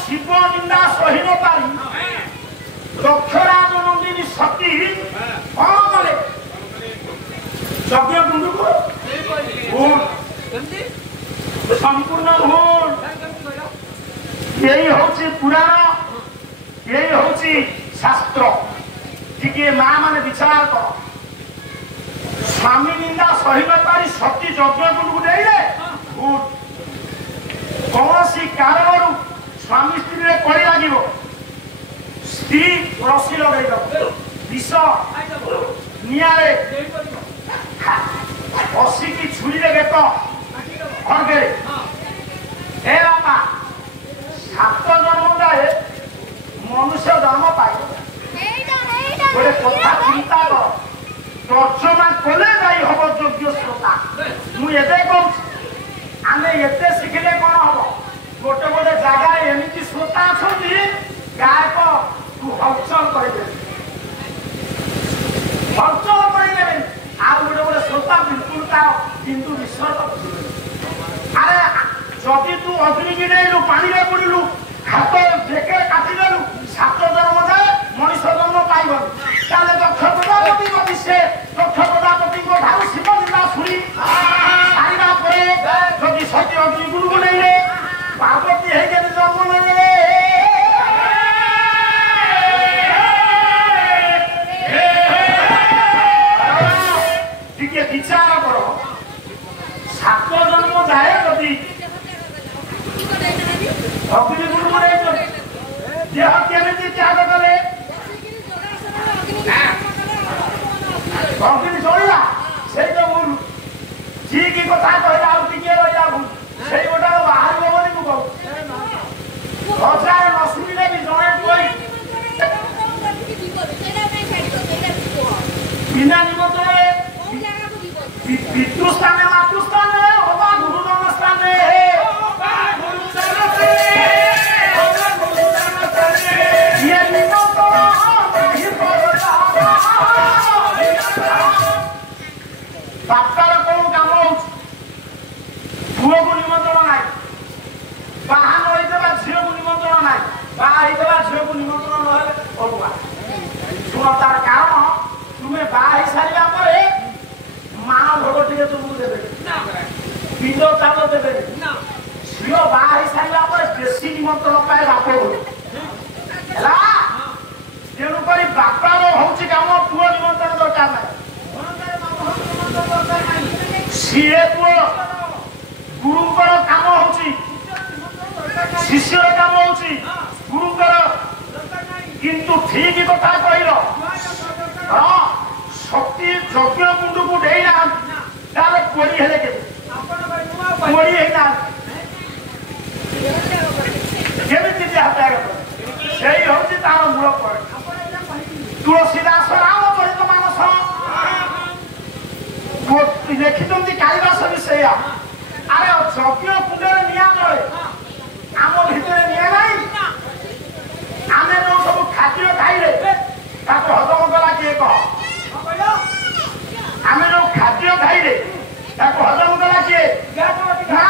शिव निंदा सही न पारी दक्षराज नंदिनी सती कौन कले यज्ञ कुंड को संपूर्ण भूल यही हूँ पुराण यही हूँ शास्त्र टिके माँ माने विचार कर स्वामी निंदा सही न पारी सती यज्ञ कुंड को देले भूल कौन सी कारण स्वामी स्त्री कड़ी लगे स्त्री रसी लगे विष निआरे बसिकी छुरी बेक खड़गे हे बापा 7 जन्म जाए मनुष्य जन्म पाई गोटे कथा चिंता कर तर्जमा कले जाई हम योग्य श्रोता मुझे कहूँ आम एत शिखिले कौन हम गोटे गोटे जगार एमती श्रोता अच्छा गायक हलचल कर गोटे गोटे श्रोता बिल्कुल तार बिंदु विसर्ग अरे जदि तू अग्नि नेलु पानी बुड़लु हाथ जेके काटिदेलु 7 जन्म जाए मनीष जन्म पाइब दक्ष प्रजापति गति से दक्ष प्रजापति शिव निंदा शुणी सारा जदि सती अग्नि गुरु को नहीं पार्वती है जन्म नहीं विचार कर 7 जन्म जाए जदि अग्नि गुरु को देह केमी त्याग कले अग्नि चलला से तो भूल जी की कथा कहला टिके रहा भूल से गोटा बाहर बोली मुझे हजार न शुणिले भी जड़े कोई बिना निमंत्रण पितृस्थान मातृस्थान होगा गुरुजन स्थान ये बापार कौन काम पुओ को निमंत्रण ना बाहन होता झील को निमंत्रण ना बाहर झील को निमंत्रण ना शुण तार कारण तुम्हें बाहर सारा पर मान भोग टे तुमको देवे पिंड चाल देवे झील बाहर सारा पर बेसी निमंत्रण पाए बाप तेणुक बापार हूँ कम पुओ निमंत्रण दरकार ना सी पुओ गुरुंर काम हूँ शिष्यर काम हूँ गुरुंर किंतु ठीक कथा कहल हाँ शक्ति यज्ञ कुंड को देना कोड़ी हेले कोड़ी है केमी से हूँ तार मूल पर तुलसीदास राम चरित मानस लिखिंट कालिदास भी से अरे यज्ञ कुंड निया जले आम भितर निया ना आम जो सब खाद्य खाइले हजम कला किए कह आम जो खाद्य खाइले हजम कला किए ना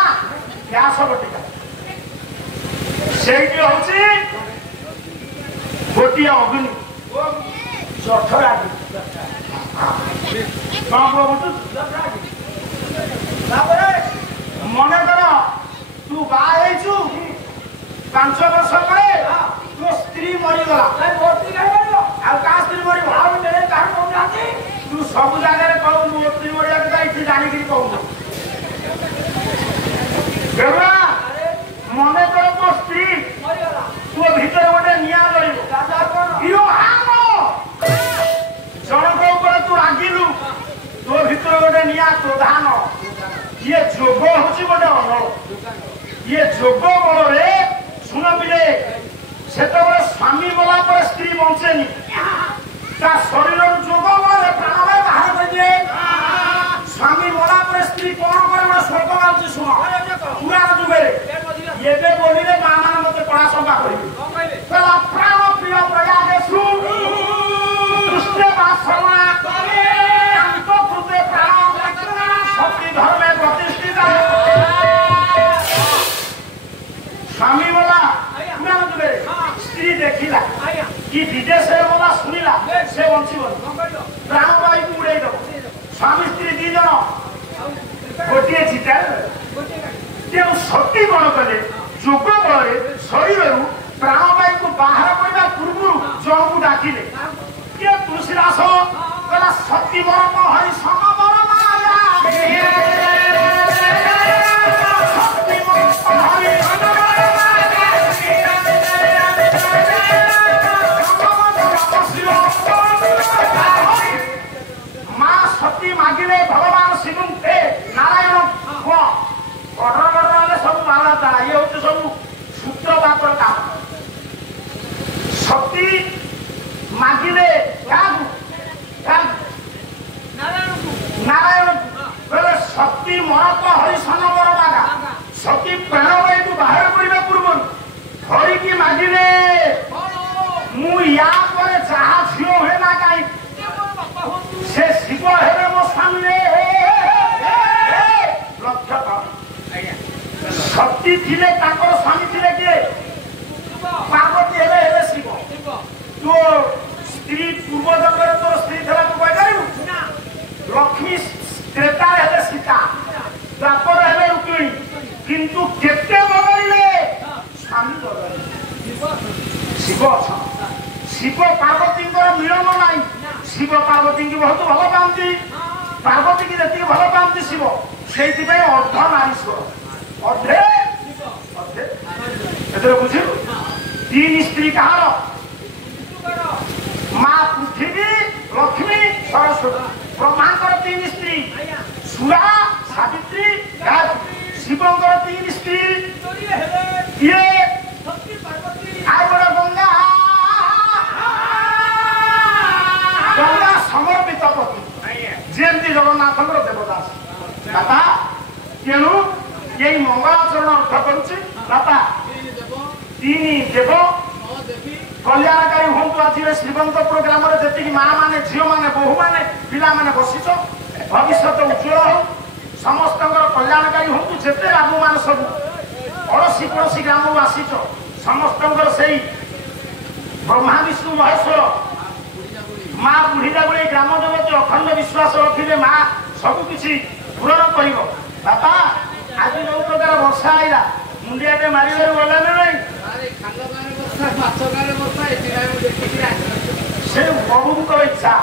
ग्यास बटिका से हूँ गोटे अग्नि जठरा मन कर तू बाहु 5 वर्ष पर तो स्त्री मरीगला क्या स्त्री मर तू सब जगह कहू मो स्त्री मरिया ये जानिक कहू मन कर तो स्त्री तू भीतर गोटे निया जनक तू रागिलु तो भीतर गोटे निया प्रधान ये जोग हूँ गोटे अनल ये जोग बल शुण मिले से स्वामी गला पर स्त्री बंचेनी ତା ଶରୀରର ଯୋଗ ବଳରେ ପ୍ରାଣବାୟୁ ବାହାର କରିଦିଏ। ସ୍ୱାମୀ ମଲା ପରେ ସ୍ତ୍ରୀ କଣ କରେ ଗୋଟେ ଶ୍ଲୋକ ଗାଉଛି ଶୁଣ ପୁରାଣ ଯୁଗରେ। ଏବେ ବୋଲିଲେ ମା ମାନେ ମତେ କଳା ଶଙ୍କା କରିବେ। କହିଲା ପ୍ରାଣ ପ୍ରିୟ ପ୍ରୟାଗେଷୁ କୃଷ୍ଣେ ବାସନା ତାଙ୍କ କୃତେ ପ୍ରାଣ ସତୀ ଧର୍ମେ ପ୍ରତିଷ୍ଠିତା। ସ୍ୱାମୀ ମଲା ପୁରାଣ ଯୁଗରେ ସ୍ତ୍ରୀ ଦେଖିଲା କି ବିଦେଶରେ ମଲା ଶୁଣିଲା ସେ ବଞ୍ଚିବନି ପ୍ରାଣବାୟୁକୁ ଉଡେଇ ଦବ। ସ୍ୱାମୀ ସ୍ତ୍ରୀ ଦି ଜଣ ଗୋଟିଏ ଚିତା। ତେଣୁ ସତୀ କଣ କଲେ ଯୋଗ ବଳରେ ଶରୀରରୁ ପ୍ରାଣବାୟୁକୁ ବାହାର କରିବା ପୂର୍ବରୁ ଜଣକୁ ଡାକିଲେ। କିଏ ତୁଳସୀଦାସ କହିଲା ସତୀ ବରମ ହରି ସମବର ମାୟା ସତୀ ବରମ ହରି ମା ସତୀ ମାଗିଲେ ଭଗବାନ ଶିବଙ୍କୁ ହେ ନାରାୟଣ କୁହ ଅର୍ଡର ଅର୍ଡର ହେଲେ ସବୁ ବାହାରା ତାରା ଇଏ ହଉଛି ସବୁ ସୂତ୍ରପାତର କାମ। ସତୀ ମାଗିଲେ କାହାକୁ ନାରାୟଣକୁ କହିଲେ ସତୀ ମରତ ହରିଶନ ବର ମାଗା। ସତୀ ପ୍ରାଣବାୟୁକୁ ବାହାର କରିବା ପୂର୍ବରୁ ଧରିକି ମାଗିଲେ ମୁଁ ୟା ପରେ ଯାହା ଝିଅ ହୁଏ ନା କାହିଁ ସେ ଶିବ ହେବେ ମୋ ସ୍ୱାମୀ। ଲକ୍ଷ୍ୟ କର ସତୀ ଥିଲେ ତାଙ୍କର ସ୍ୱାମୀ ଥିଲେ କିଏ ପାର୍ବତୀ ହେଲେ ହେଲେ ଶିବ। ତୋ ସ୍ତ୍ରୀ ପୂର୍ବ ଜନ୍ମରେ ତୋର ସ୍ତ୍ରୀ ଥିଲା ତୁ କହିପାରିବୁ? ଲକ୍ଷ୍ମୀ ତ୍ରେତାରେ ହେଲେ ସୀତା ଦ୍ୱାପର ହେଲେ ରୁକ୍ମିଣୀ। କିନ୍ତୁ କେତେ ବଦଳିଲେ ସ୍ୱାମୀ ବଦଳିଲେ ଶିବ ଅଛନ୍ତି। ଶିବ ପାର୍ବତୀଙ୍କର ମିଳନ ନାହିଁ। ଶିବ ପାର୍ବତୀଙ୍କୁ ବହୁତ ଭଲ ପାଆନ୍ତି। ପାର୍ବତୀକି ଯେତିକି ଭଲ ପାଆନ୍ତି ଶିବ ସେଇଥିପାଇଁ ଅର୍ଦ୍ଧ ନାରୀଶ୍ୱର ଅର୍ଦ୍ଧେ ଅର୍ଦ୍ଧେ ଏଥିରେ ବୁଝିଲୁ। ତିନି ସ୍ତ୍ରୀ କାହାର? ମା ପୃଥିବୀ ଲକ୍ଷ୍ମୀ ସରସ୍ୱତୀ। ବ୍ରହ୍ମାଙ୍କର ତିନି ସ୍ତ୍ରୀ ସୁରା ସାବିତ୍ରୀ ଗାୟତ୍ରୀ। ଶିବଙ୍କର ତିନି ସ୍ତ୍ରୀ କିଏ? ଆଉ ଗୋଟେ ଗଙ୍ଗା ଗଙ୍ଗା ସମର୍ପିତ ପତି ଯେମିତି ଜଗନ୍ନାଥଙ୍କର ଦେବଦାସ ଦାତା। ତେଣୁ ଏଇ ମଙ୍ଗଳାଚରଣ ଅର୍ଥ କରୁଛି ଦାତା ତିନି ଦେବ କଲ୍ୟାଣକାରୀ ହୁଅନ୍ତୁ। ଆଜି ଶ୍ରୀମନ୍ତ ପ୍ରୋଗ୍ରାମରେ ଯେତିକି ମା ମାନେ ଝିଅ ମାନେ ବୋହୂ ମାନେ ପିଲାମାନେ ବସିଛ ଭବିଷ୍ୟତ ଉଜ୍ଜ୍ୱଳ ହଉ ସମସ୍ତଙ୍କର କଲ୍ୟାଣକାରୀ ହୁଅନ୍ତୁ। ଯେତେ ବାବୁ ମାନେ ସବୁ ଅଳସୀ ପଡ଼ୋଶୀ ଗ୍ରାମରୁ ଆସିଛ ସମସ୍ତଙ୍କର ସେଇ ବ୍ରହ୍ମା ବିଷ୍ଣୁ ମହେଶ୍ୱର ମା ବୁଢୀଟା ଭଳି ଗ୍ରାମ ଦେବତୀ ଅଖଣ୍ଡ ବିଶ୍ୱାସ ରଖିଲେ ମା ସବୁ କିଛି ପୂରଣ କରିବ। ବାପା ଆଜି ଯୋଉ ପ୍ରକାର ବର୍ଷା ଆଇଲା ମୁଣ୍ଡିଆଟେ ମାରିବାରୁ ଗଲା ନା ନାଇଁ? ସେ ପ୍ରଭୁଙ୍କ ଇଚ୍ଛା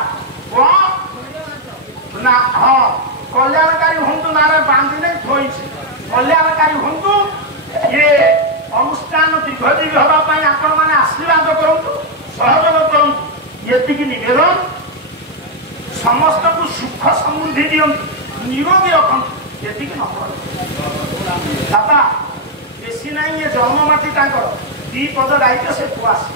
ନା ହଁ କଲ୍ୟାଣକାରୀ ହୁଅନ୍ତୁ ନାରେ ବାନ୍ଧିଲେ ଥୋଇଛି। କଲ୍ୟାଣକାରୀ ହୁଅନ୍ତୁ। ଇଏ ଅନୁଷ୍ଠାନ ଦୀର୍ଘଜୀବୀ ହେବା ପାଇଁ ଆପଣ ମାନେ ଆଶୀର୍ବାଦ କରନ୍ତୁ ସହଯୋଗ କରନ୍ତୁ। ଏତିକି ନିବେଦନ। ସମସ୍ତଙ୍କୁ ସୁଖ ସମୃଦ୍ଧି ଦିଅନ୍ତୁ ନିରୋଗୀ ରଖନ୍ତୁ। ଏତିକି ନ ବାପା ବେଶୀ ନାହିଁ। ଏ ଜନ୍ମ ମାଟି ତାଙ୍କର ଦି ପଦ ଗାଇତେ ସେ ପୁଅ ଆସି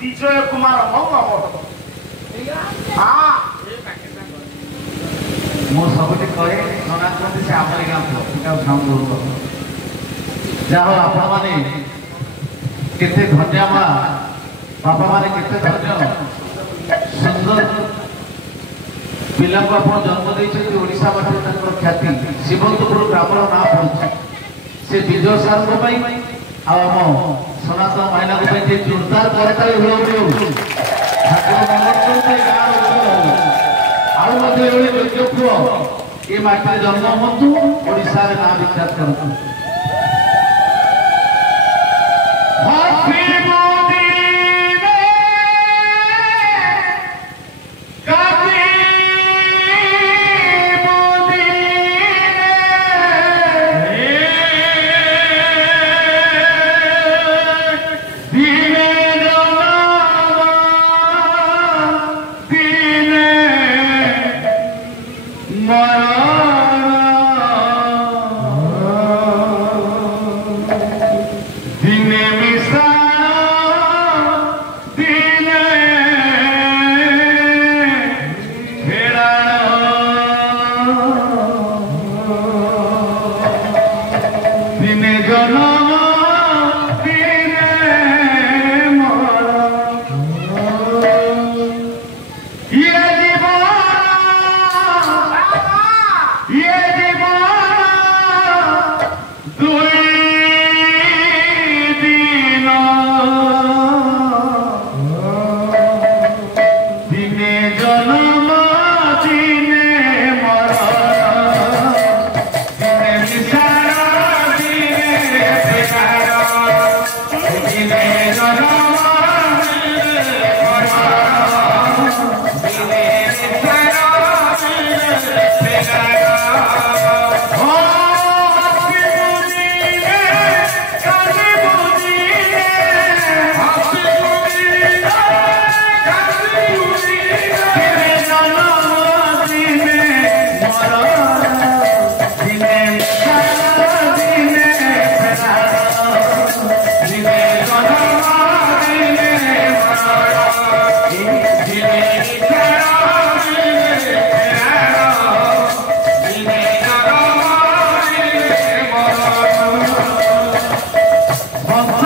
विजय कुमार सबुठी कहे जनाते से आम जहाँ बापा माने केते धन्य माँ बापा माने केते धन्य सुंदर पिला को आप जन्म देते ओडिशा बाटे ख्याति शिवंतपुर ग्रामर ना पड़ुଛି से विजय सार को आम सनातन महिला को जोरदार करताली ठाकुर मंगल योग्य पुओ ये माटी जन्म हूँ ओडिशा ना विख्यात करतु Vive ପନ୍ଥ